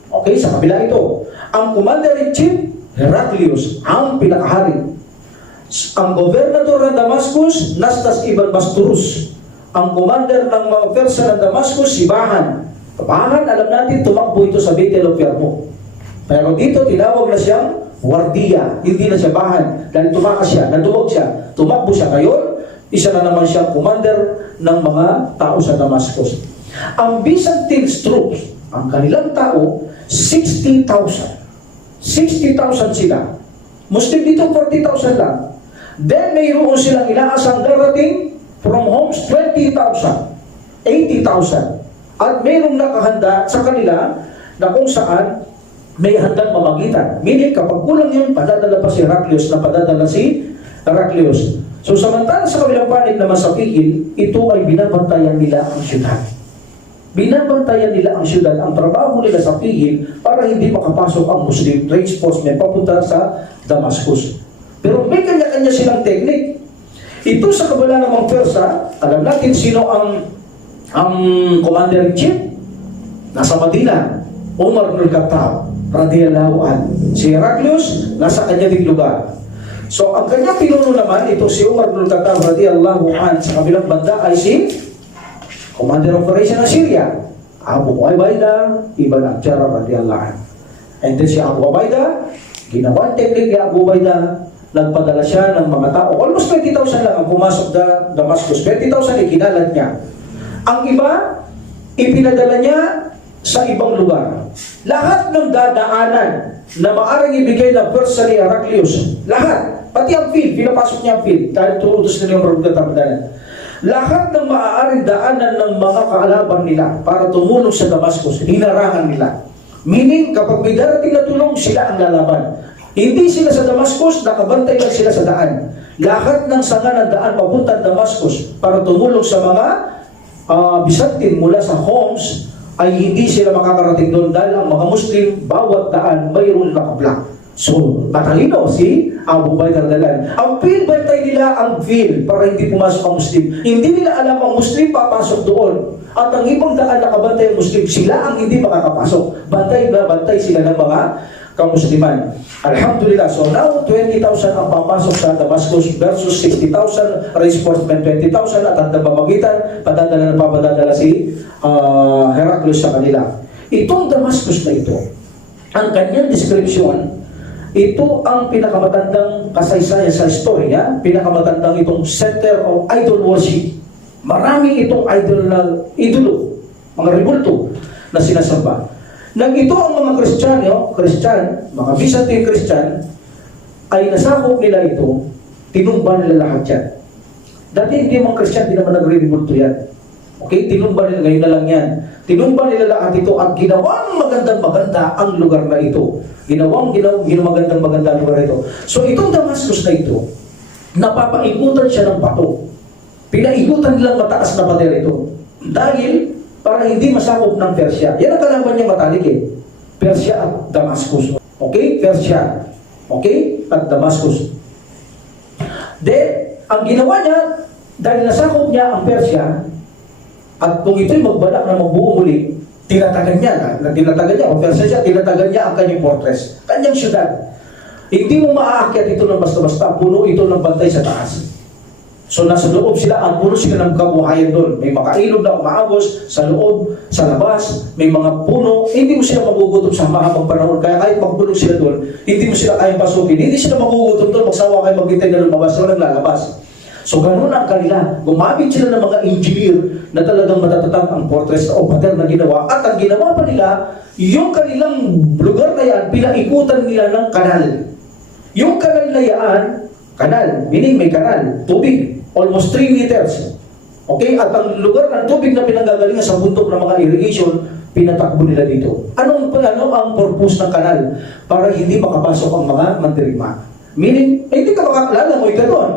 Okay, sa kabila ito. Ang commander-in-chief, Heraclius, ang pinakahari. Ang gobernador ng Damascus, Nastas ibn Basturus. Ang commander ng mga Persa ng Damascus, si Bahan. Bahan, alam natin, tumakbo ito sa Battle of Yarmouk. Pero dito, tinawag na siyang wardiya. Hindi na siya Bahan. Dahil tumakas siya, naduwag siya, tumakbo siya. Ngayon, isa na naman siyang commander ng mga tao sa Damascus. Ang Byzantine troops, ang kanilang tao, 60,000. 60,000 sila. Muslim dito, 40,000 lang. Then, mayroon silang inaasang darating from Homs, 20,000. 80,000. At mayroong nakahanda sa kanila na kung saan may handang mamagitan. Meaning, kapag kulang yun, padadala pa si Heraclius na padadala si Heraclius. So, samantala sa kabilang panig naman sa Pigil, ito ay binabantayan nila ang syudad. Binabantayan nila ang syudad. Ang trabaho nila sa Pigil para hindi makapasok ang Muslim reinforcement papunta sa Damascus. Pero may kanya-kanya silang teknik. Ito sa kabila ng mga Persa, alam natin sino ang commander-in-chief. Nasa Madina, Umar bin Khattab radhiyallahu anhu. Si Heraclius, nasa kanya ding lugar. So, ang kanya pinuno naman, ito si Umar bin Khattab radhiyallahu anhu. Sa kabilang banda ay si Commander Operation ng Syria, Abu Ubaidah ibn al-Jarrah radhiyallahu anhu. And then si Abu Ubaidah, ginawang teknik ni Abu Ubaidah, nagpadala siya ng mga tao. Almost 20,000 lang ang pumasok sa Damascus. 20,000 ikinalat niya. Ang iba, ipinadala niya sa ibang lugar. Lahat ng dadaanan na maaaring ibigay ng pwersa ni Heraclius, lahat, pati ang field, pinapasok niya ang field, dahil tuutos na yung marugatan. Lahat ng maaaring daanan ng mga kaalaban nila para tumulong sa Damascus, hinarangan nila. Meaning, kapag may darating na tulong, sila ang lalaban. Hindi sila sa Damascus, nakabantay lang sila sa daan. Lahat ng sanga ng daan papuntang Damascus para tumulong sa mga Byzantine mula sa Homs, ay hindi sila makakarating doon dahil ang mga Muslim, bawat daan mayroon nakablock. So, matalino si Abu Ubaidah Dalan. Ang field, bantay nila ang field para hindi pumasok ang Muslim. Hindi nila alam ang Muslim papasok doon. At ang ibang daan nakabantay ang Muslim, sila ang hindi makakapasok. Bantay na bantay sila ng mga kamusliman. Alhamdulillah. So now, 20,000 ang papasok sa Damascus versus 60,000, reinforcement 20,000 at ang pamamagitan, papadadala si Heraclius sa kanila. Itong Damascus na ito, ang kanyang description, ito ang pinakamatandang kasaysayan sa istorya, pinakamatandang itong center of idol worship. Marami itong idolo, mga rebulto na sinasamba. Nang ito ang mga Kristyan, mga Byzantine Kristyan, ay nasakop nila ito, tinumba nila lahat yan. Dati hindi mga Kristyan, hindi naman nagre-rebulto yan. Okay, tinumba nila, ngayon na lang yan. Tinumba nila lahat ito at ginawang magandang-maganda ang lugar na ito. Ginawang magandang-maganda ang lugar na ito. So itong Damascus na ito, napapaikutan siya ng bato. Pinaikutan nilang mataas na pader ito. Dahil para hindi masakop ng Persia. Yan ang kalaban niya matalik eh. Persia at Damascus. Okay? Persia. Okay? At Damascus. Then, ang ginawa niya, dahil nasakop niya ang Persia, at kung ito'y magbalak na magbuo muli, tinatagan niya, kung Persia siya, tinatagan niya ang kanyang fortress, kanyang syudad. Hindi mo maaakyat ito ng basta-basta, puno ito ng bantay sa taas. So nasa loob sila, ang puno sila ng kabuhayan doon. May makailog na umaagos sa loob, sa labas, may mga puno. Hindi mo sila magugutom sa mahabang panahon. Kaya kahit magbulog sila doon, hindi mo sila kayang pasukin. Hindi sila magugutom doon, magsawa kayo maghintay na lumabas, walang lalabas. So ganoon ang kanila. Gumamit sila ng mga engineer na talagang matatatag ang fortress o pader na ginawa. At ang ginawa pa nila, yung kanilang lugar na yan, pinaikutan nila ng kanal. Yung kanal na yan, kanal, meaning may kanal, tubig, almost 3 meters. Okay? At ang lugar ng tubig na pinanggagalingan sa bundok ng mga irrigation, pinatakbo nila dito. Ano ang purpose ng kanal? Para hindi makapasok ang mga mandirigma. Meaning, hindi ka makakalalangoy ka doon.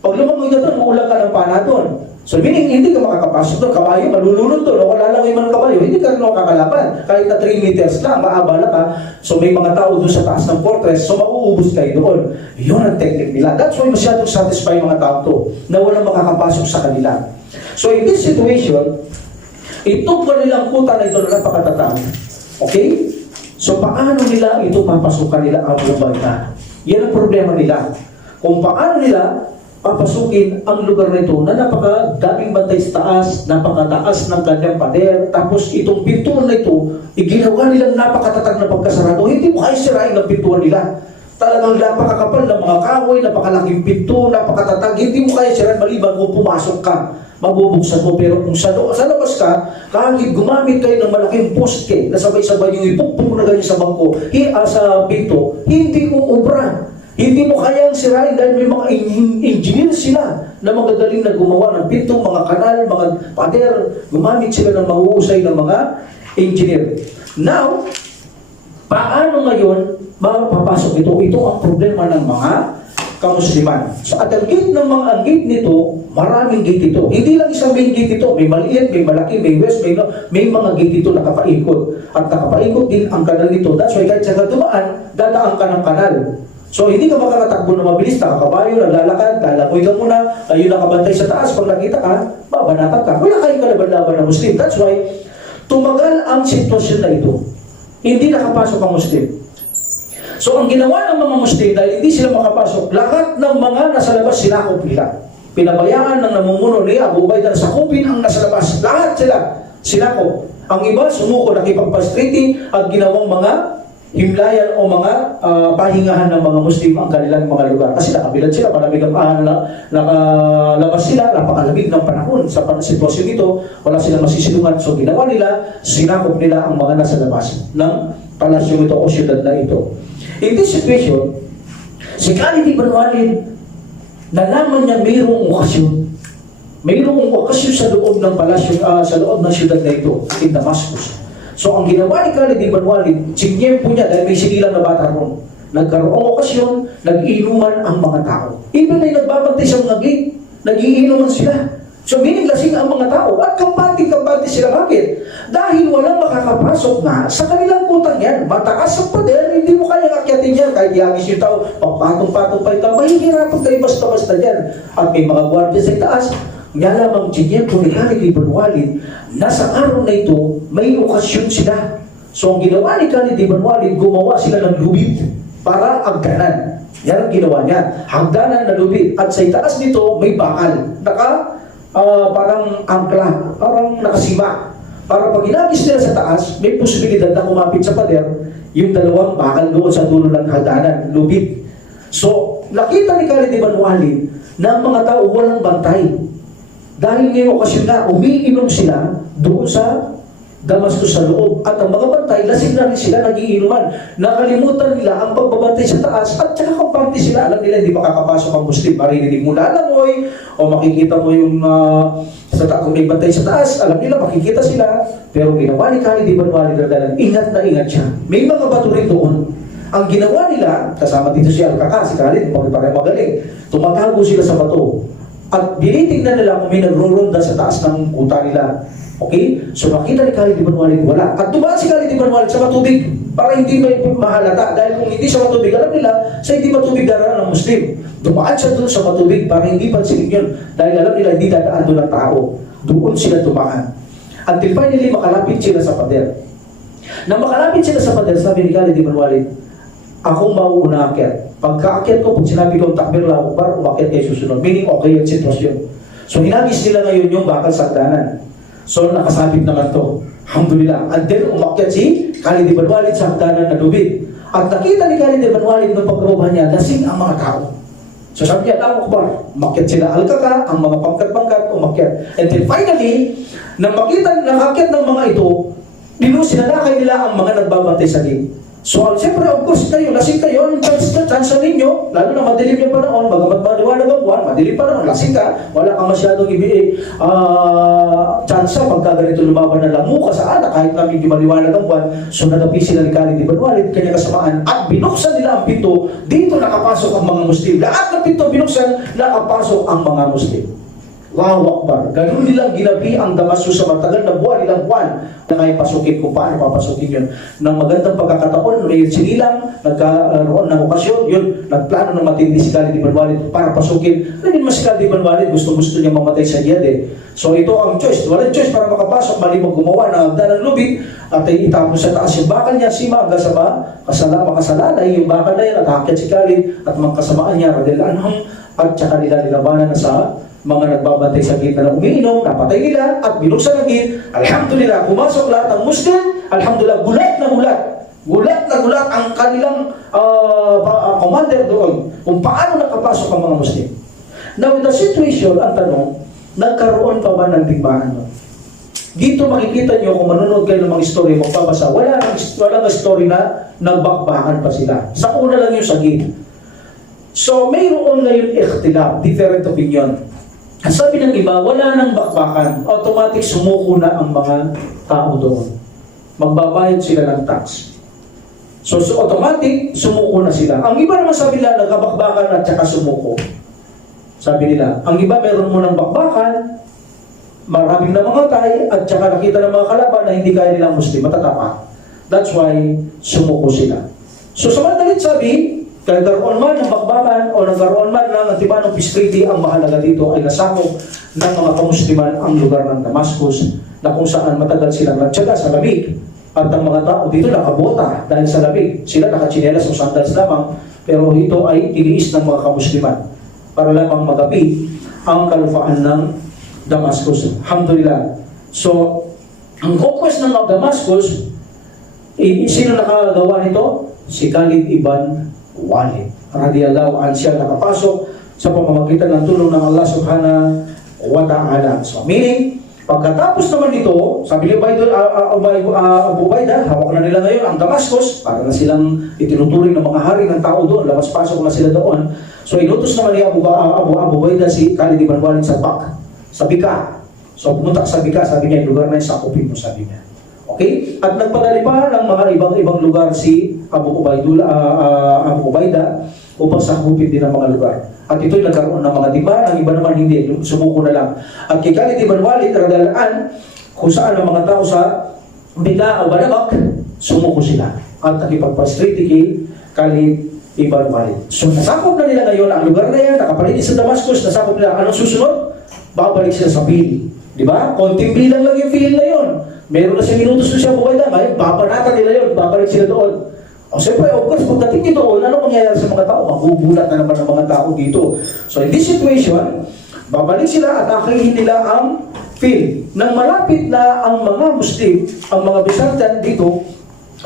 Pag lumangoy ka doon, maulang ka ng pana doon. So meaning, hindi ka makakapasok doon. Kabayo, malulunod doon. O lalangoy man kabayo, hindi ka rin makakalaban. Kahit na 3 meters lang, maabala ka. So may mga tao doon sa taas ng fortress, so mauubos kayo doon. Yun ang technique nila. That's why masyadong satisfy mga tao to, na walang makakapasok sa kanila. So in this situation, itong kanilang kuta na ito na napakatatang. Okay? So paano nila ito papasukan nila ang lugar? Yan ang problema nila. Kung paano nila papasukin ang lugar na ito na napakadaming bantay sa taas, napakataas ng kanyang pader, tapos itong pintuan na ito, iginawa nilang napakatatag na pagkasarado. Hindi mo kaya sirain ang pintuan nila. Talagang napakakapal ng mga kahoy, napakalaking pinto, napakatatag. Hindi mo kaya sirain maliban kung pumasok ka. Mabubuksan mo, pero kung sa labas ka, kahit gumamit kayo ng malaking poste na sabay-sabay yung ipukpok na ganyan sa bangko, sa pinto, hindi mo ubra. Hindi mo kayang sirain dahil may mga engineer sila na magagaling na gumawa ng pinto, mga kanal, mga pader. Gumamit sila ng mahuhusay ng mga engineer. Now, paano ngayon mapapasok ito? Ito ang problema ng mga kamusliman. So, at ang gate nito, maraming gate ito. Hindi lang isang main gate ito. May maliit, may malaki, may west, may mga gate ito nakapaikot. At nakapaikot din ang kanal nito. That's why kahit sa dumaan, dadaan ka ng kanal. So, hindi ka makakatakbo na mabilis, nakakabayo, naglalakad, lalakoy ka muna, ayun nakabantay sa taas, pag nakita ka, babanatan ka. Wala kayong kalaban-laban na Muslim. That's why, tumagal ang sitwasyon na ito. Hindi nakapasok ang Muslim. So, ang ginawa ng mga Muslim, dahil hindi sila makapasok, lahat ng mga nasa labas sinakop nila. Pinabayaan ng namumuno ni Abu Ubaidah, sakupin ang nasa labas. Lahat sila sinakop. Ang iba, sumuko, nakipagpastriti at ginawang mga himlayan o mga pahingahan ng mga Muslim ang kanilang mga lugar. Kasi nakabilad sila, malamig ang nakalabas sila, napakalamig ng panahon. Sa sitwasyon ito, wala silang masisilungan. So ginawa nila, sinakop nila ang mga nasa labas ng palasyo ito o syudad na ito. In this situation, si Khalid ibn Walid, nalaman niya mayroong okasyon. Mayroong okasyon sa loob ng palasyo, sa loob ng syudad na ito, in Damascus. So ang ginawa ni Khalid ibn Walid, sinyempo niya dahil may sinilang na bata ron. Nagkaroong okasyon, nag-iinuman ang mga tao. Even ay nagbabantay sa mga gate, nag-iinuman sila. So meaning lasing ang mga tao at kampante sila. Bakit? Dahil walang makakapasok na sa kanilang utang yan. Mataas ang pader, hindi mo kaya akyatin yan. Kahit iagis yung tao, pagpatong-patong pa yung tao, mahihirapan kayo basta-basta yan. At may mga gwardiya sa itaas, nga lamang sinyempo ni Khalid ibn Walid, nasa araw na ito, may okasyon sila. So ang ginawa ni Khalid ibn Walid, gumawa sila ng lubid para agdanan. Yan ang ginawa niya. Hagdanan na lubid. At sa itaas nito, may bakal. Parang angkla, parang nakasima. Para pag inagis nila sa taas, may posibilidad na kumapit sa pader yung dalawang bakal doon sa dulo ng hagdanan, lubid. So, nakita ni Khalid ibn Walid na ang mga tao walang bantay. Dahil ngayong okasyon na, umiinom sila doon sa Damascus sa loob. At ang mga bantay, lasing na rin sila, nagiinuman. Nakalimutan nila ang pagbabantay sa taas at saka kampante sila. Alam nila, hindi makakapasok ang Muslim. Maririnig mo lalamoy o makikita mo yung kung may bantay sa taas. Alam nila, makikita sila. Pero ginawa ni Khalid ibn Walid, ingat na ingat siya. May mga bato rin doon. Ang ginawa nila, kasama dito si Al-Kaka, si Khalid, parang magaling. Tumatago sila sa bato. At dinitignan nila kung may nagro-ronda sa taas ng kuta nila. Okay? So nakita ni Khalid ibn Walid, wala. At dumaan si Khalid ibn Walid sa matubig para hindi mahalata. Dahil kung hindi sa matubig, alam nila, sa hindi matubig daraan ng Muslim. Dumaan siya doon sa matubig para hindi pansinin yun. Dahil alam nila, hindi dadaan doon ang tao. Doon sila dumaan. Until finally, makalapit sila sa pader. Nang makalapit sila sa pader, sabi ni Khalid ibn Walid, akong mauuna akyat. Pagka-akyat ko, pag sinabi ko takbir Allahu Akbar, umakyat kayo susunod. Meaning, okay yung sitwasyon. So, hinagis nila ngayon yung bakal sa hagdanan. So, nakasabit naman to. Alhamdulillah. And then, umakyat si Khalid ibn Walid sa hagdanan na lubid. At nakita ni Khalid ibn Walid ng pagkaroban niya, lasing ang mga tao. So, sabi niya, Allahu Akbar. Umakyat sila Al-Kaka, ang mga pangkat-pangkat, umakyat. And then, finally, nang makita, nakakyat ng mga ito, sinalakay nila ang mga nagbabantay sa gate. So, siyempre, of course, kayo, lasing kayo, yung chance ninyo, lalo na madilim yung panahon, bagamat maliwanag ang buwan, madilim panahon, lasing ka, wala kang masyadong chance pagka ganito lumaban na lamu ka sa anak, kahit na hindi maliwanag ang buwan. So, nagapi sila ni Khalid ibn Walid, kanya kasamaan, at binuksan nila ang pinto, dito nakapasok ang mga Muslim. Lahat ng pinto binuksan, nakapasok ang mga Muslim. Allahu Akbar. Ganun nilang ginabi ang Damascus sa matagal na buwan, ilang buwan na ngayon pasukin kung paano papasukin yun. Nang magandang pagkakataon, may sinilang, nagkaroon ng okasyon, yun, nagplano ng matindi si Khalid ibn Walid para pasukin. Hindi naman si Khalid ibn Walid, gusto niya mamatay sa jihad eh. So ito ang choice. Walang choice para makapasok, malimang gumawa ng hagdan ng lubid at ay itapon sa taas yung bakal niya, si Maga sa makasalalay, yung bakal na yan, at hakyat si Khalid at mga kasamaan niya, radil anhum, at saka nila nilabanan na sa mga nagbabantay sa gate na umiinom, napatay nila at binuksan ang gate. Alhamdulillah, pumasok lahat ang Muslim. Alhamdulillah, gulat na gulat. Gulat na gulat ang kanilang commander doon kung paano nakapasok ang mga Muslim. Now, in the situation, ang tanong, nagkaroon pa ba ng digmaan? Dito makikita nyo kung manonood kayo ng mga story, magbabasa, wala nang story na nagbakbakan pa sila. Sa una lang yung sa gate. So, mayroon ngayon ikhtilaf, different opinion. Sabi ng iba, wala nang bakbakan. Automatic sumuko na ang mga tao doon. Magbabayad sila ng tax. So automatic, sumuko na sila. Ang iba naman sabi nila, nagkabakbakan at saka sumuko. Sabi nila, ang iba meron mo ng bakbakan, maraming namamatay, at saka nakita ng mga kalaban na hindi kaya nilang Muslim, matatapak. That's why sumuko sila. So sa madalit sabi, nagkaroon man ng bakbakan o nagkaroon man ng Antibanong Peace Treaty, ang mahalaga dito ay nasakop ng mga kamusliman ang lugar ng Damascus na kung saan matagal silang nagtyaga sa labig at ang mga tao dito nakabota dahil sa labig. Sila nakatsinelas o sandals lamang, pero ito ay tiniis ng mga kamusliman para lamang magapi ang kalupaan ng Damascus. Alhamdulillah. So, ang conquest ng Damascus, sino nakagawa nito? si Khalid ibn Walid radiyallahu anhu, siya nakapasok sa pamamagitan ng tulong ng Allah subhanahu wa ta'ala. So meaning, pagkatapos naman dito, sabi ni Abu Ubaidah, hawak na nila ngayon ang Damascus, para na silang itinuturing ng mga hari ng tao doon, labas-pasok na sila doon. So inutos naman ni Abu Ubaidah si Khalid ibn Walid sa Bika. So pumunta sa Bika, sabi niya, yung lugar na yun, sakupin mo, sabi niya. Okay? At nagpadali pa ng mga ibang lugar si Abu Ubaidah upang sakupin din ang mga lugar. At ito'y nagkaroon ng mga diba, ang iba naman hindi, sumuko na lang. At kay Khalid ibn Walid, radalaan, kung saan ang mga tao sa Bika o Balabak, sumuko sila. At nakipagpastriti kay Khalid ibn Walid. So nasakop na nila ngayon ang lugar na yan, nakapaligid sa Damascus, nasakop nila. Anong susunod? Babalik sila sa Fil. Diba? Konting bilang lang yung Fil na yun. Meron na siya minutos na siya buhay na, ngayon babanatan nila yun, babalik sila doon. O siyempre, of course, pagdating dito, ano mangyayari sa mga tao? Magugulat na naman ang mga tao dito. So in this situation, babalik sila at akihin nila ang Fil. Nang malapit na ang mga Muslim, ang mga Byzantine dito,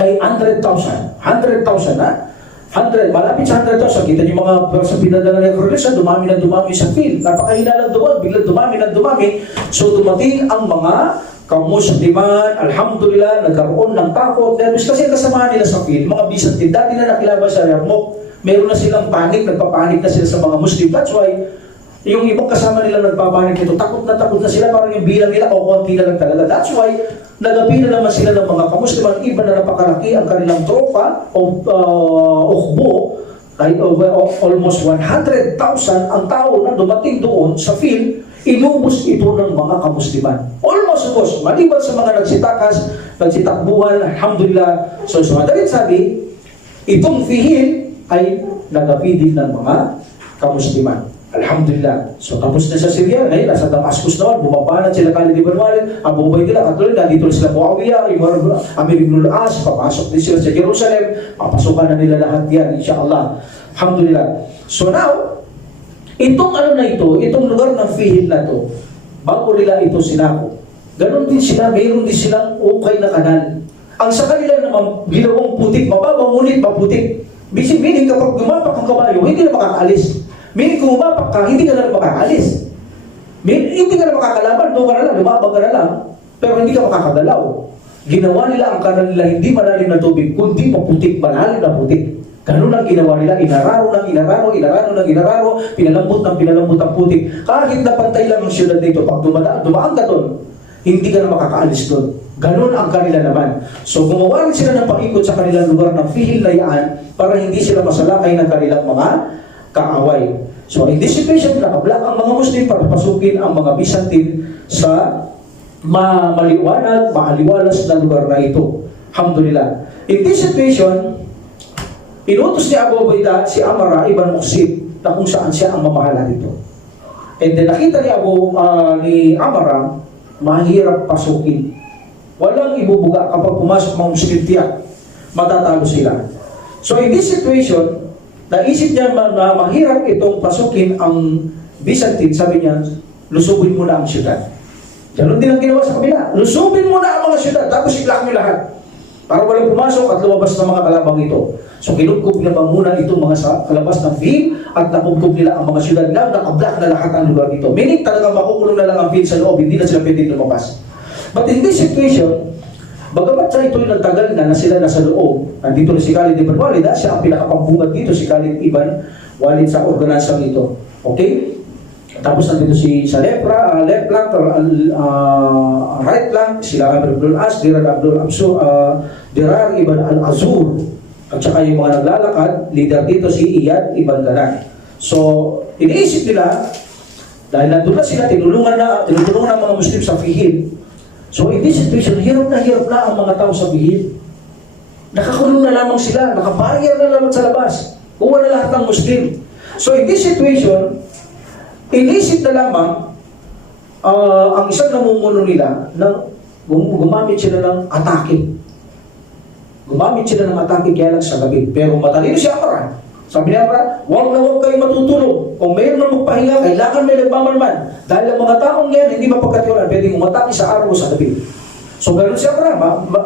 ay 100,000. 100,000 na. 100, malapit sa 100,000. Kita niyo mga sa pinadala ng Cornelius, dumami na dumami sa Fil. Napakahina lang doon, biglang dumami na dumami. So dumating ang mga kamusliman, alhamdulillah, nagkaroon ng takot. Nervous kasi kasama nila sa Fil, mga Byzantine. Dati na nakilabas sa Yarmouk, meron na silang panik, nagpapanik na sila sa mga Muslim. That's why, yung ibang kasama nila nagpapanik nito, takot na sila, parang yung bilang nila, o konti na lang talaga. That's why, nagabi na naman sila ng mga kamusliman, iba na napakalaki ang kanilang tropa, o ukbo, almost 100,000 ang tao na dumating doon sa Fil, inubos ito ng mga kamusliman. Almost, maliban sa mga nagsitakbuhan, alhamdulillah. So madalit sabi, itong Fil ay nagapidin ng mga kamusliman. Alhamdulillah. So tapos na sa Syria, ngayon nasa Damascus naman, bumabanat sila Khalid ibn Walid, Abu Ubaidah, katulad na dito sila Muawiyah, Amir ibn al-As, papasok din sila sa Jerusalem, papasukan na nila lahat yan, insyaAllah. Alhamdulillah. So now, itong itong lugar ng Fil na to, bago nila ito sinako, ganon din sila, mayroon din silang ukay na kanal. Ang sa kanila naman, ginawang putik, mababa ngunit maputik. Meaning kapag gumapak ang kabayo, hindi na makakaalis. Meaning kung umapak ka, hindi ka na makakaalis. Meaning hindi ka na makakalaban, doon ka na lang, lumabag ka na lang, pero hindi ka makakagalaw. Ginawa nila ang kanal nila hindi malalim na tubig, kundi maputik, malalim na putik. Ganun ang ginawa nila, inararo, pinalambot ang putik. Kahit na pantay lang ang syudad dito, pag dumaan ka doon, hindi ka na makakaalis doon. Ganun ang kanila naman. So gumawa rin sila ng pangikot sa kanilang lugar ng Fil na yan para hindi sila masalakay ng kanilang mga kaaway. So in this situation, nakablak ang mga Muslim para pasukin ang mga Byzantine sa maaliwalas na lugar na ito. Alhamdulillah. In this situation, inutos ni Abu Ubaidah si Amara ibn Muqsid na kung saan siya ang mamahala dito. And then nakita ni Amara, mahirap pasukin. Walang ibubuga kapag pumasok mga Muslim, tiyak, matatalo sila. So in this situation, naisip niya na mahirap itong pasukin ang Byzantine. Sabi niya, lusubin mo na ang syudad. Ganun din ang ginawa sa kabila. Lusubin mo na ang mga syudad, tapos i-block niyo lahat. Para walang pumasok at lumabas ng mga kalabang ito. So kinubkob nila muna itong mga kalabas ng Fil at nakubkob nila ang mga syudad na nakablock na lahat ang lugar dito. Meaning talagang makukulong na lang ang Fil sa loob, hindi na sila pwedeng lumabas. But in this situation, bagamat sa ito'y nagtagal na sila nasa loob, nandito na si Khalid ibn Walid, siya ang pinakapambungat dito, si Khalid ibn Walid sa organansang ito. Okay? Tapos nandito sa left flank, right flank, sila Amir ibn al-As, Dirar ibn al-Azur, at saka yung mga naglalakad, leader dito si Iyad ibn Galan. So, iniisip nila, dahil nandun na sila, tinulungan ng mga Muslim sa Fil. So in this situation, hirap na ang mga tao sa Fil. Nakakulong na lamang sila, nakabarrier na lamang sa labas. Kuha na lahat ng Muslim. So in this situation, inisip na lamang ang isang namumuno nila na gumamit sila ng atake. Gumamit sila ng atake kaya lang sa gabi. Pero matalino si Amara. Sabi niya, huwag na huwag kayo matutulog. Kung mayroon na magpahinga, kailangan may nagmamalman. Dahil ang mga taong yan, hindi mapagkatiwalaan, pwedeng umatake sa araw o sa gabi. So ganun siya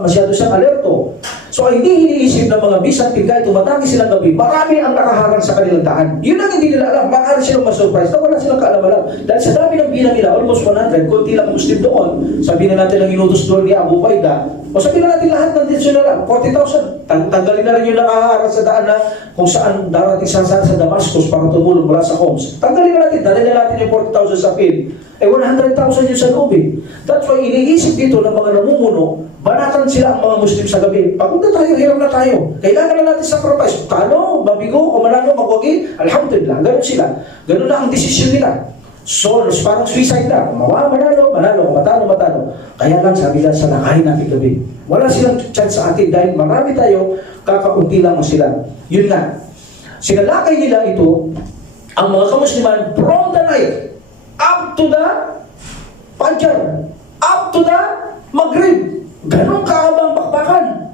masyado siyang alerto. So hindi iniisip ng mga Byzantine kahit tumatangis silang gabi, marami ang nakaharang sa kanilang daan. Yun ang hindi nila alam. Maaari silang masurprise na wala silang kaalaman. Dahil sa dami ng bilang nila, almost 100, konti lang Muslim doon. Sabihin na natin ang inutos doon ni Abu Ubaidah. O sabihin na natin lahat ng densyon na 40,000. Tanggalin na rin yung nakaharang sa daan na kung saan darating sa Damascus para tumulong mula sa Homs. Tanggalin na natin, dalhin na natin yung 40,000 sa field. 100,000 yun sa loob eh. That's why iniisip dito ng mga namumuno, banatan sila ang mga Muslim sa gabi. Pagod na tayo, hirap na tayo. Kailangan na natin sacrifice. Talo, mabigo, o manalo, magwagi. Alhamdulillah, ganun sila. Ganun na ang desisyon nila. So, parang suicide na. Manalo, matalo. Kaya lang, sabi nila sa nakain natin gabi. Wala silang chance sa atin dahil marami tayo, kakaunti lang sila. Yun nga. Sinalakay nila ito, ang mga kamusliman, from the night, up to the Fajr, up to the Maghrib. Ganon kahabang bakbakan.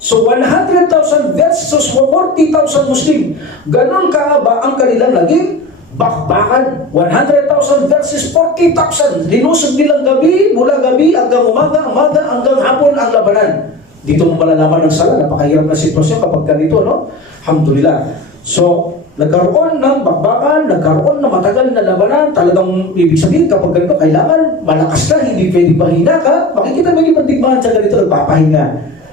So 100,000 versus 40,000 Muslim. Ganon kahaba ang kanilang naging bakbakan. 100,000 versus 40,000. Linusog nilang gabi, mula gabi hanggang umaga hanggang hapon ang labanan. Dito mo malalaman ng sala, napakahirap na sitwasyon kapag ganito, no? Alhamdulillah. So, nagkaroon ng bakbakan, nagkaroon ng matagal na labanan. Talagang ibig sabihin kapag ganito, kailangan malakas ka, hindi pwede mahina ka. Makikita mo yung pandigmaan sa ganito, nagpapahinga.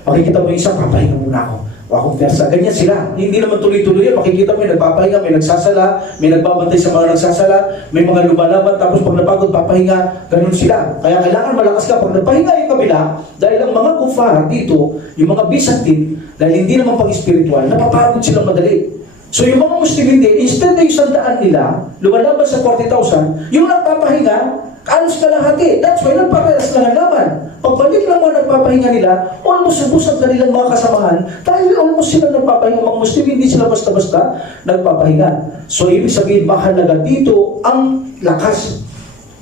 Makikita mo yung isang, papahinga muna ako. O akong versa, ganyan sila. Hindi naman tuloy-tuloy yan. Makikita mo yung nagpapahinga, may nagsasala, may nagbabantay sa mga nagsasala, may mga lumalaban, tapos pag napagod, papahinga, ganun sila. Kaya kailangan malakas ka. Pag napahinga yung kabila, dahil ang mga kufar dito, yung mga Byzantine, dahil hindi naman pang-spiritual, napapagod silang madali. So yung mga Muslim hindi, instead na yung 100 nila, lumalaban sa 40,000, yung nagpapahinga, alos kalahati. That's why nagpapalas lang ang laban. Pagbalik lang mga nagpapahinga nila, almost subos ang kanilang mga kasamahan, dahil almost sila nagpapahinga. Mga Muslim, hindi sila basta-basta nagpapahinga. So ibig sabihin, mahalaga dito ang lakas.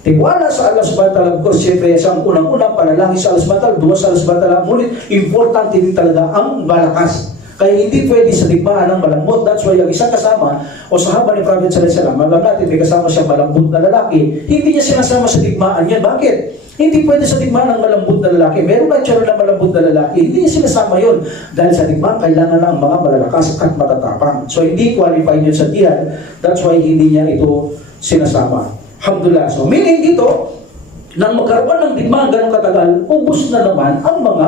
Tiwala sa Allah subhanahu wa ta'ala. Of course, siyempre, siyang unang-unang panalangin sa Allah subhanahu wa ta'ala, duwa sa Allah subhanahu wa ta'ala, ngunit importante din talaga ang malakas. Kaya hindi pwede sa digmaan ng malambot. That's why ang isang kasama o sahaba ni Prophet sallallahu alaihi wasallam, alam natin may kasama siya malambot na lalaki, hindi niya sinasama sa digmaan yan. Bakit? Hindi pwede sa digmaan ng malambot na lalaki. Meron na tsura na malambot na lalaki, hindi niya sinasama yun. Dahil sa digmaan, kailangan na ang mga malalakas at matatapang. So hindi qualified yun sa jihad. That's why hindi niya ito sinasama. Alhamdulillah. So meaning dito, nang magkaroon ng digmaan ganong katagal, ubos na naman ang mga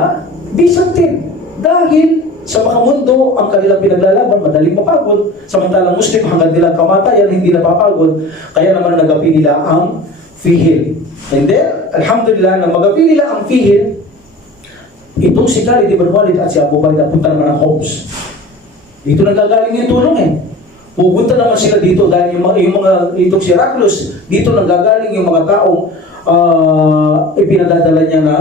Byzantine. Dahil sa mga mundo, ang kanilang pinaglalaban, madaling mapagod. Samantalang Muslim, hanggang nilang kamatayan, hindi napapagod. Kaya naman nagapi nila ang fihil. And then, alhamdulillah, nang magapi nila ang fihil, itong si Khalid ibn Walid at si Abu Ubaidah punta naman ng Homs. Dito nagagaling yung tulong eh. Pupunta naman sila dito dahil yung mga itong si Heraclius, dito nagagaling yung mga taong ipinadadala niya na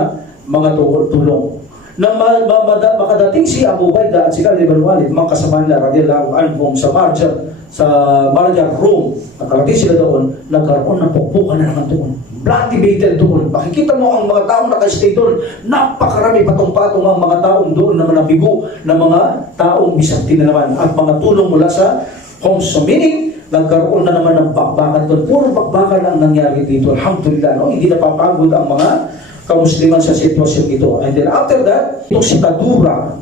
mga tulong. Nang makadating si Abu Ubaidah at si Khalid ibn Walid, mga kasama nila radiyallahu anhum sa Marja, Rome, nakarating sila doon, nagkaroon ng pukpukan na naman doon. Bloody battle doon. Makikita mo ang mga taong nakastay doon. Napakarami patong-patong ang mga taong doon na nabigo ng mga taong Byzantine na naman at mga tulong mula sa Homs. So meaning, nagkaroon na naman ng bakbakan doon. Puro bakbakan ang nangyari dito. Alhamdulillah, no? Hindi napapagod ang mga kamusliman sa sitwasyon ito. And then after that, itong si Tadura,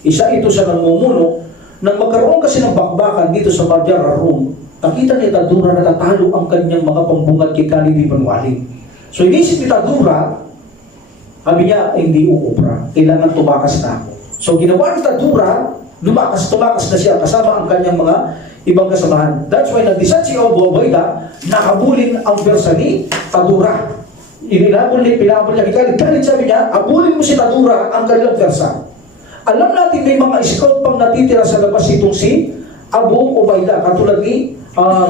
isa ito sa namumuno, nang magkaroon kasi ng bakbakan dito sa Marja, Rome, nakita ni Tadura na natalo ang kanyang mga pambungad kay Khalid ibn Walid. So inisip ni Tadura, sabi niya, hindi uubra, kailangan tumakas na ako. So ginawa ni Tadura, tumakas na siya kasama ang kanyang mga ibang kasamahan. That's why nag-decide si Abu Ubaidah na habulin ang versa ni Tadura. Pinabol niya kay Khalid. Khalid sabi niya, abulin mo si Tadura ang kanilang versa. Alam natin may mga scout pang natitira sa labas itong si Abu Ubaidah. Katulad ni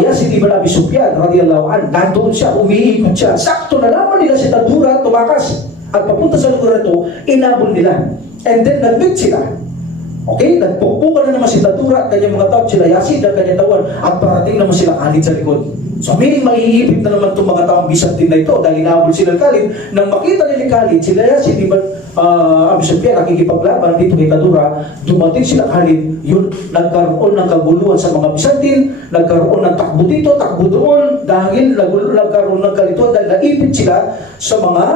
Yazid ibn Abi Sufyan radiyallahu anhu. Nandoon siya, umiikot siya. Sakto nalaman nila si Tadura tumakas. At papunta sa lugar ito, inabol nila. And then nag-meet sila. Okay? Nagpukpukan na naman si Tadura at kanyang mga tao, sila Yazid at kanyang tawan. At parating naman sila Khalid sa likod. So meaning maiipit na naman itong mga taong Byzantine na ito dahil inaabol sila Khalid. Nang makita nila Khalid, sila Yazid ibn Abi Sufyan nakikipaglaban dito kay Tadura, dumating sila Khalid, yun, nagkaroon ng kaguluhan sa mga Byzantine, nagkaroon ng takbo dito, takbo doon, dahil nagkaroon ng kalituan dahil naipit sila sa mga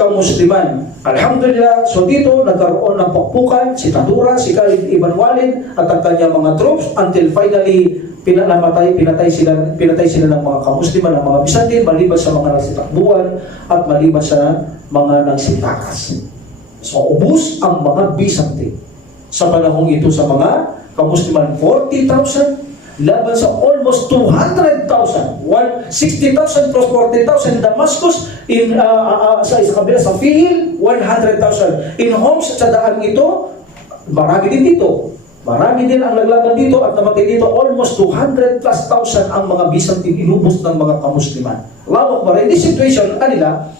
kamusliman. Alhamdulillah, so dito nagkaroon ng pakpukan si Tadura, si Khalid Ibn Walid at ang kanyang mga troops until finally pinatay sila ng mga kamusliman, ng mga Byzantine, maliban sa mga nagsitakbuhan at maliban sa mga nagsitakas. So ubus ang mga Byzantine sa panahong ito sa mga kamusliman. 40,000 laban sa almost 200,000, 60,000 plus 40,000 in Damascus, sa kabila sa Fihil, 100,000. In Homs, sa daan ito, marami din dito. Marami din ang naglaban dito at namatay dito. Almost 200 plus thousand ang mga Byzantine inubos ng mga kamusliman. Lawak ba? In this situation, kanila,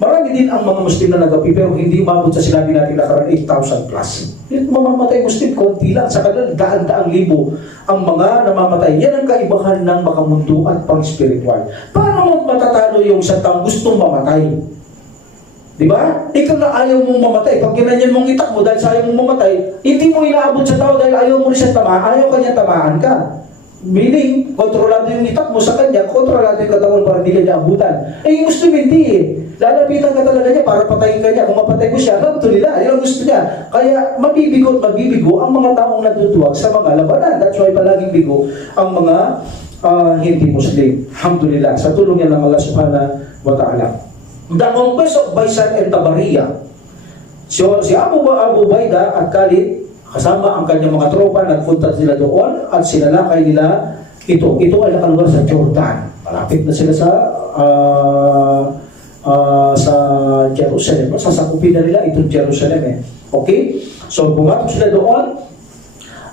marami din ang mga Muslim na nagapi pero hindi umabot sa sinabi natin nakaraan 8,000 plus. Yung mamamatay Muslim, konti lang. Sa kanila, daan-daang libo ang mga namamatay. Yan ang kaibahan ng makamundo at pang-spiritual. Paano matatalo yung isang taong gustong mamatay? Diba? Ikaw na ayaw mong mamatay. Pag ginanyan mong itak mo dahil sa ayaw mong mamatay, hindi mo inaabot sa tao dahil ayaw mo rin siya tamaan, ayaw kanya tamaan ka. Meaning, kontrolado yung itak mo sa kanya, kontrolado yung katawan para hindi kanya abutan. Eh, yung gusto hindi eh. Lalapitan ka talaga niya para patayin ka niya. Kung mapatay mo siya, nagtulila. Yun ang gusto niya. Kaya mabibigo at mabibigo ang mga taong natutuwag sa mga labanan. That's why palaging bigo ang mga hindi Muslim. Alhamdulillah. Sa tulong yan ng Allah subhanahu wa ta'ala. The conquest of Baisan and Tabariya. So, si Abu Baida at Khalid, kasama ang kanyang mga tropa, nagpunta sila doon at sinalakay nila ito. Ito ay nakalugar sa Jordan. Malapit na sila sa Jerusalem. Sasakupin na nila itong Jerusalem. Okay? So, pumatong sila doon.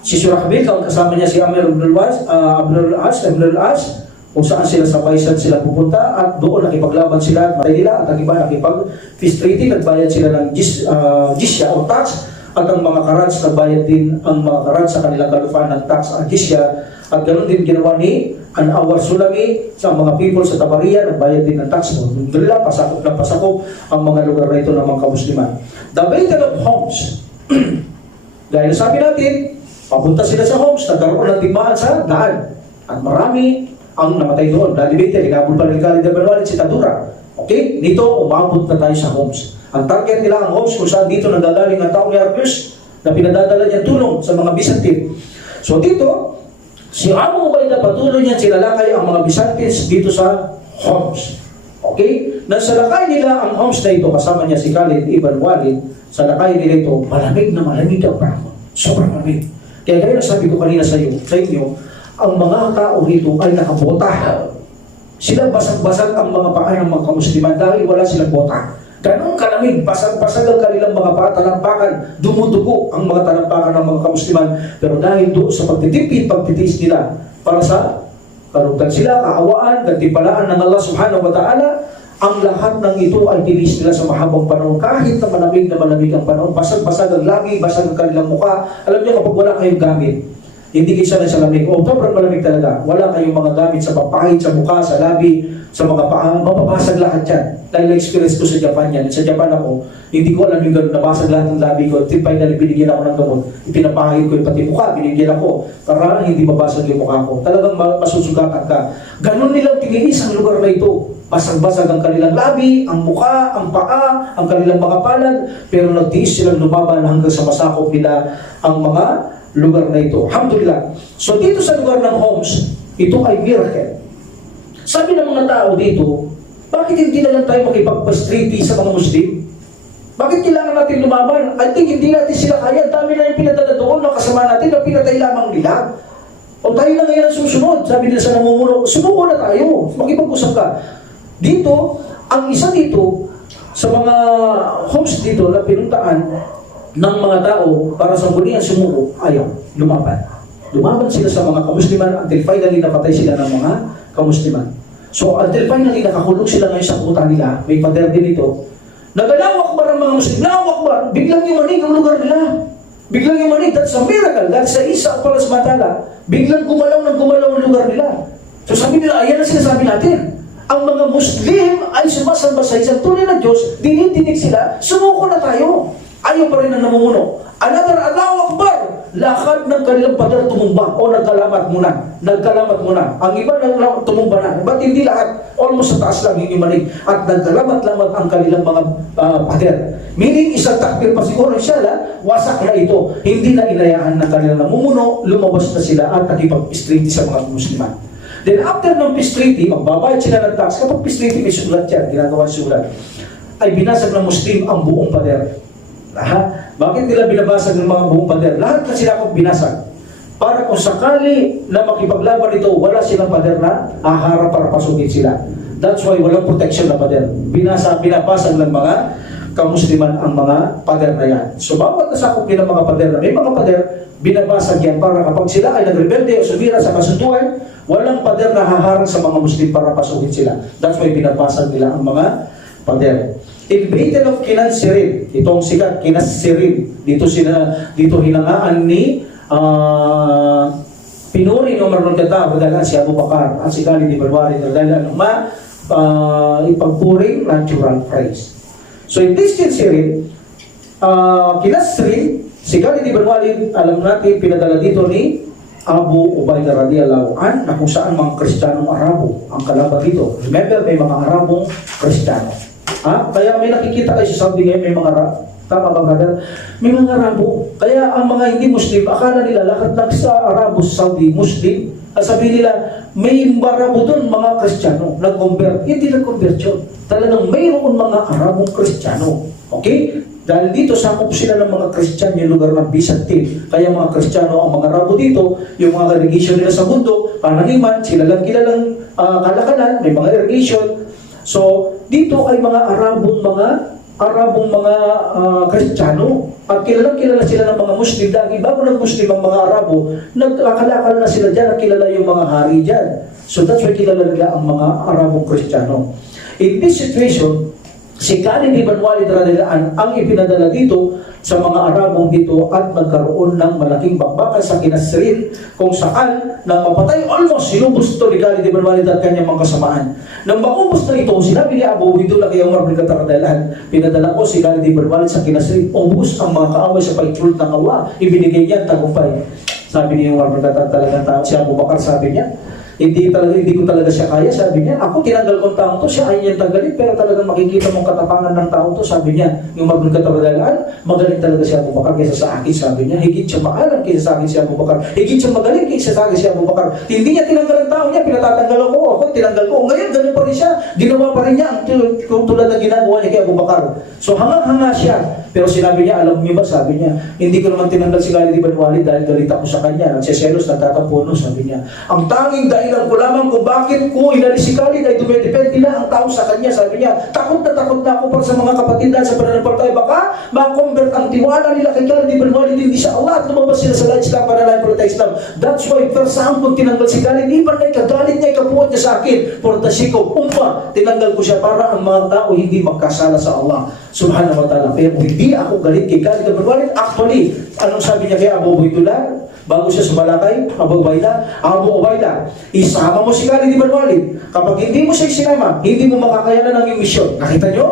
Si Surahbil, kasama niya si Amir ibn al-As, kung saan sila sa Baisan sila pupunta at doon nakipaglaban sila at matay nila at ang iba nakipag-peace treaty, nagbayad sila ng jizya o tax at ang mga Karaj nagbayad din ang mga Karaj sa kanilang kalupaan ng tax at jizya at ganoon din ginawa ni Anwar Sulami sa mga people sa Tabariya, nagbayad din ng tax. Doon nila pasakop na pasakop ang mga lugar na ito ng mga kamusliman. The Battle of Homs. Dahil sabi natin, papunta sila sa Homs, nagkaroon ng digmaan sa daan at marami ang namatay doon. Dahil hinabol pa rin Khalid Ibn Walid si Tadura. Okay? Dito, umabot na tayo sa Homs. Ang target nila ang Homs kung saan dito nagagaling ang taong ni Hercules na pinadadala niyang tulong sa mga Byzantine. So dito, si Abu Ubaidah patuloy niya silalakay ang mga Byzantines dito sa Homs. Okay? Nasalakay nila ang Homs na ito, kasama niya si Khalid Ibn Walid, salakay nila ito, malamig na malamig ang panahon. Sobrang malamig. Kaya gaya na sabi ko kanina sa inyo, ang mga tao rito ay nakabota. Sila basag-basag ang mga paa ng mga kamusliman dahil wala silang bota. Ganun kalamig, basag-basag ang kanilang mga paa, talampakan, dumudugo ang mga talampakan ng mga kamusliman. Pero dahil doon sa pagtitiis nila para sa kalugtan sila, kaawaan, gantimpalaan ng Allah subhanahu wa ta'ala, ang lahat ng ito ay tinis nila sa mahabang panahon. Kahit na malamig ang panahon, basag-basag ang labi, basag ang kanilang mukha. Alam niyo kapag wala kayong gamit, hindi kayo sanay sa lamig. O, sobrang malamig talaga. Wala kayong mga gamit sa papahid, sa mukha, sa labi, sa mga paa. Mapapasag lahat yan. Dahil na-experience ko sa Japan yan. Sa Japan ako, hindi ko alam yung gano'n. Nabasag lahat ng labi ko. Tipay na binigyan ako ng gamot. Ipinapahid ko yung pati mukha. Binigyan ako. Para hindi mabasag yung mukha ko. Talagang masusugatan ka. Ganon nilang tiniis ang lugar na ito. Basag-basag ang kanilang labi, ang mukha, ang paa, ang kanilang mga palad. Pero nagtiis silang lumaban hanggang sa masakop nila ang mga lugar na ito. Alhamdulillah. So dito sa lugar ng Homs, ito ay miracle. Sabi ng mga tao dito, bakit hindi na lang tayo makipag-treaty sa mga Muslim? Bakit kailangan natin lumaban? I think hindi natin sila kaya. Dami na yung pinadala doon, nakasama natin, na pinatay lamang nila. O tayo na ngayon ang susunod. Sabi nila sa namumuno, sumuko na tayo. Makipag-usap ka. Dito, ang isa dito, sa mga Homs dito na pinuntaan, ng mga tao para sa muling sumuko, ayaw, lumaban. Lumaban sila sa mga kamusliman until finally napatay sila ng mga kamusliman. So until finally nakakulong sila ngayon sa kuta nila, may pader din ito. Nagalawak ba ng mga Muslim? Lawak ba? Biglang yumanig ang lugar nila. Biglang yumanig. That's a miracle. That's a isa pala sa matala. Biglang gumalaw ang lugar nila. So sabi nila, ayan ang sinasabi natin. Ang mga Muslim ay sumasamba sa isang tunay na Diyos, dinidinig sila, sumuko na tayo. Ayaw pa rin ang namumuno. Another, Allahu Akbar! Lahat ng kanilang pader tumumba o nagkalamat muna. Nagkalamat muna. Ang iba tumumba na. Ba't hindi lahat? Almost sa taas lang yung manig. At nagkalamat-lamat ang kanilang mga pader. Meaning, isang takbir pa siguro, inshallah, wasak na ito. Hindi na inayaan ng kanilang namumuno, lumabas na sila at nakipag-peace sa mga Musliman. Then after ng peace treaty, magbabayad sila ng tax. Kapag peace treaty, may sulat yan, ginagawa sulat. Ay binasag ng Muslim ang buong pader. Lahat. Bakit nila binabasag ng mga buong pader? Lahat na sila akong binasag. Para kung sakali na makipaglaban ito, wala silang pader na aharap para pasukin sila. That's why walang protection na pader. Binabasag ng mga kamusliman ang mga pader na yan. So bawat nasakop nila mga pader na may mga pader, binabasag yan para kapag sila ay nagrebelde o sumira sa kasunduan, walang pader na haharang sa mga Muslim para pasukin sila. That's why binabasag nila ang mga pader. In Battle of Kinasirin, itong sikat, Kinasirin, dito hinangaan ni pinuri ng Umar bin Khattab, dahil si Abu Bakar, at si Khalid ibn Walid, dahil ipagpuring natural praise. So in this Kinasirin, Kinasirin, si Khalid ibn Walid, alam natin, pinadala dito ni Abu Ubaidah radhiyallahu an, na kung saan mga Kristiyanong Arabo ang kalaban dito. Remember, may mga Arabong Kristiyano. Kaya may nakikita kayo sa Saudi ngayon, may mga tama ba brother? May mga Arabo. Kaya ang mga hindi Muslim, akala nila lahat ng sa Arabo sa Saudi, Muslim. At sabi nila, may Arabo doon, mga Kristiyano, nag-convert. Hindi nag-convert yun. Talagang mayroon mga Arabong Kristiyano. Okay? Dahil dito, sakop sila ng mga Kristiyano yung lugar ng Byzantine. Kaya mga Kristiyano ang mga Arabo dito, yung mga religion nila sa mundo, pananiman, sila lang kilalang kalakalan, may mga irrigation. So, dito ay mga Arabong mga Kristiyano. At kilala sila ng mga Muslim. Dahil bago ng Muslim ang mga Arabo, nagkakalakal na sila dyan, nakilala yung mga hari dyan. So that's why kilala nila ang mga Arabong Kristiyano. In this situation, si Khalid ibn Walid radhiyallahu anhu ang ipinadala dito sa mga Arabong dito at nagkaroon ng malaking bakbakan sa Kinasirin kung saan nang mapatay almost sinubos ito ni Khalid ibn Walid at kanyang mga kasamaan. Nang maubos na ito, sinabi ni Abu Ubaidah kay Umar bin Khattab radhiyallahu, pinadala ko si Khalid ibn Walid sa Kinasirin, ubos ang mga kaaway sa pagtulot ng Allah, ibinigay niya tagumpay. Sabi ni Umar bin Khattab, talagang tao si Abu Bakar, sabi niya, hindi ko talaga siya kaya, sabi niya. Ako tinanggal ko ang taong to, siya ay niyang tanggalin, pero talagang makikita mong katapangan ng taong to, sabi niya. Yung Umar bin Khattab radhiyallahu, magaling talaga si Abu Bakar kaysa sa akin, sabi niya. Higit siya maalam kaysa sa akin si Abu Bakar. Higit siya magaling kaysa sa akin si Abu Bakar. Hindi niya tinanggal ang tao niya, pinatatanggal ako, tinanggal ko. Ngayon, ganun pa rin siya. Ginawa pa rin niya ang tulad na ginagawa niya kay Abu Bakar. So hanga-hanga siya. Pero sinabi niya, alam mo ba, sabi niya, hindi ko naman tinanggal si Khalid ibn Walid dahil galit ako sa kanya. Nagseselos, nagtatapuno, sabi niya. Ang tanging dahilan ko lamang kung bakit ko inalis si Khalid ay dumidepende na ang tao sa kanya, sabi niya. Takot na ako para sa mga kapatid sa pananampalataya. Baka ma-convert ang tiwala nila kay Khalid ibn Walid hindi sa Allah at lumabas sila sa Islam para pananampalataya Islam. That's why, saan ko tinanggal si Khalid? Iban na ikagalit niya, ikapuot niya sa akin. For the sake of tinanggal ko siya para ang mga tao hindi magkasala sa Allah subhanahu wa ta'ala. Pero hindi ako galit kay Khalid ibn Walid. Actually, anong sabi niya kay Abu Ubaidah? Bago siya sumalakay, Abu Ubaidah, isama mo si Khalid ibn Walid. Kapag hindi mo siya isinama, hindi mo makakayanan ng iyong misyon. Nakita niyo?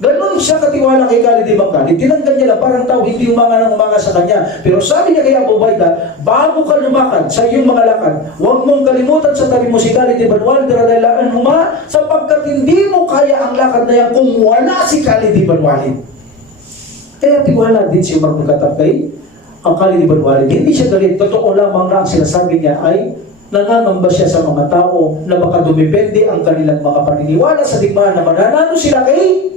Ganon siya katiwala kay Khalid ibn Walid. Tinanggal niya lang, parang tao hindi umanga sa kanya. Pero sabi niya kay Abu Ubaidah, bago ka lumakad sa iyong mga lakad, huwag mong kalimutan sa tabi mo si Khalid ibn Walid radhiyallahu anhu, sapagkat hindi mo kaya ang lakad na yan kung wala si Khalid ibn Walid. Kaya tiwala din si Umar bin Khattab kay ang Khalid ibn Walid. Hindi siya galit. Totoo lamang na ang sinasabi niya ay nangangamba siya sa mga tao na baka dumipende ang kanilang mga paniniwala sa digmaan na mananalo sila kay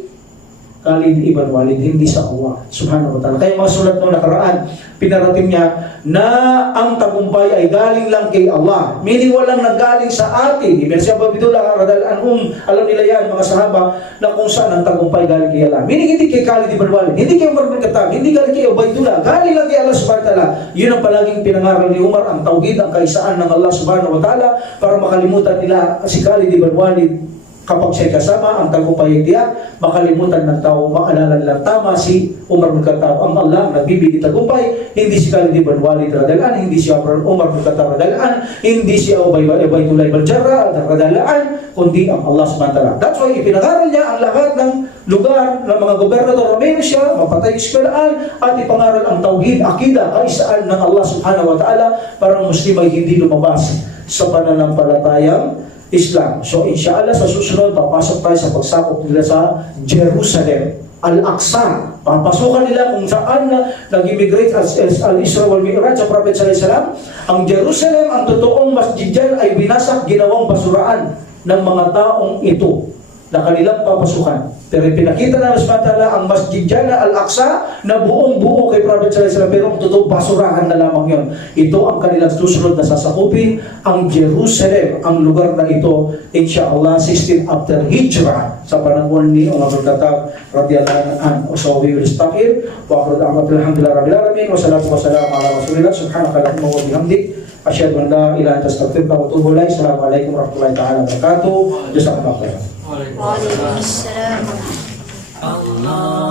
Khalid ibn Walid, hindi sa Allah subhanahu wa ta'ala. Kaya mga sulat nung nakaraan, pinarating niya na ang tagumpay ay galing lang kay Allah. Meaning walang nanggaling sa atin. Ibig siya Babidullah radhiyallahu, alam nila yan mga sahaba na kung saan ang tagumpay galing kay Allah. Meaning hindi kay Khalid ibn Walid, hindi kay Umar bin Khattab, hindi galing kay Ubaydullah, galing lang kay Allah subhanahu wa ta'ala. Yun ang palaging pinangaral ni Umar, ang tauhid, ang kaisaan ng Allah subhanahu wa ta'ala, para makalimutan nila si Khalid ibn Walid Kapag siya'y kasama, ang tagumpay tiyak, makalimutan ng tao, maalala lang tama si Umar bin Khattab, ang Allah nagbibigay tagumpay, hindi si Khalid ibn Walid radalaan, hindi si Umar bin Khattab radalaan, hindi si Ubaydullah ibn Jarrah radalaan, kundi ang Allah subhanahu wa ta'ala. That's why ipinangaral niya ang lahat ng lugar ng mga gobernador Romania siya, mapatay eskwelahan, at ipangaral ang tauhid, akida, kaisaan ng Allah subhanahu wa ta'ala para ang Muslim ay hindi lumabas sa pananampalatayang Islam. So inshallah sa susunod, papasok tayo sa pagsakop nila sa Jerusalem, Al-Aqsa. Papasukan nila kung saan na nag-immigrate al-Isra wal Mi'raj sa Prophet sallallahu alaihi wasallam. Ang Jerusalem, ang totoong masjid dyan ay binasak, ginawang basuraan ng mga taong ito na kanilang papasukan. Pero pinakita na SWT ang masjid dyan na Al-Aqsa na buong-buo kay Prophet sallallahu alaihi wasallam, pero ang totoo basurahan na lamang yon. Ito ang kanilang susunod na sasakupin, ang Jerusalem, ang lugar na ito, insyaAllah, 16 after Hijrah, sa panahon ni Umar bin Khattab radhiyallahu anhu. So we will stop here. Wa akhiru da'wana alhamdulillahi rabbil alamin wa salatu wa salam ala rasulillah subhanaka allahumma wa bihamdik asyhadu an la ilaha illa anta astaghfiruka wa atubu ilaik. Assalamualaikum warahmatullahi taala wabarakatuh. Jazakumullahu khairan. Waalaikumsalam. Allah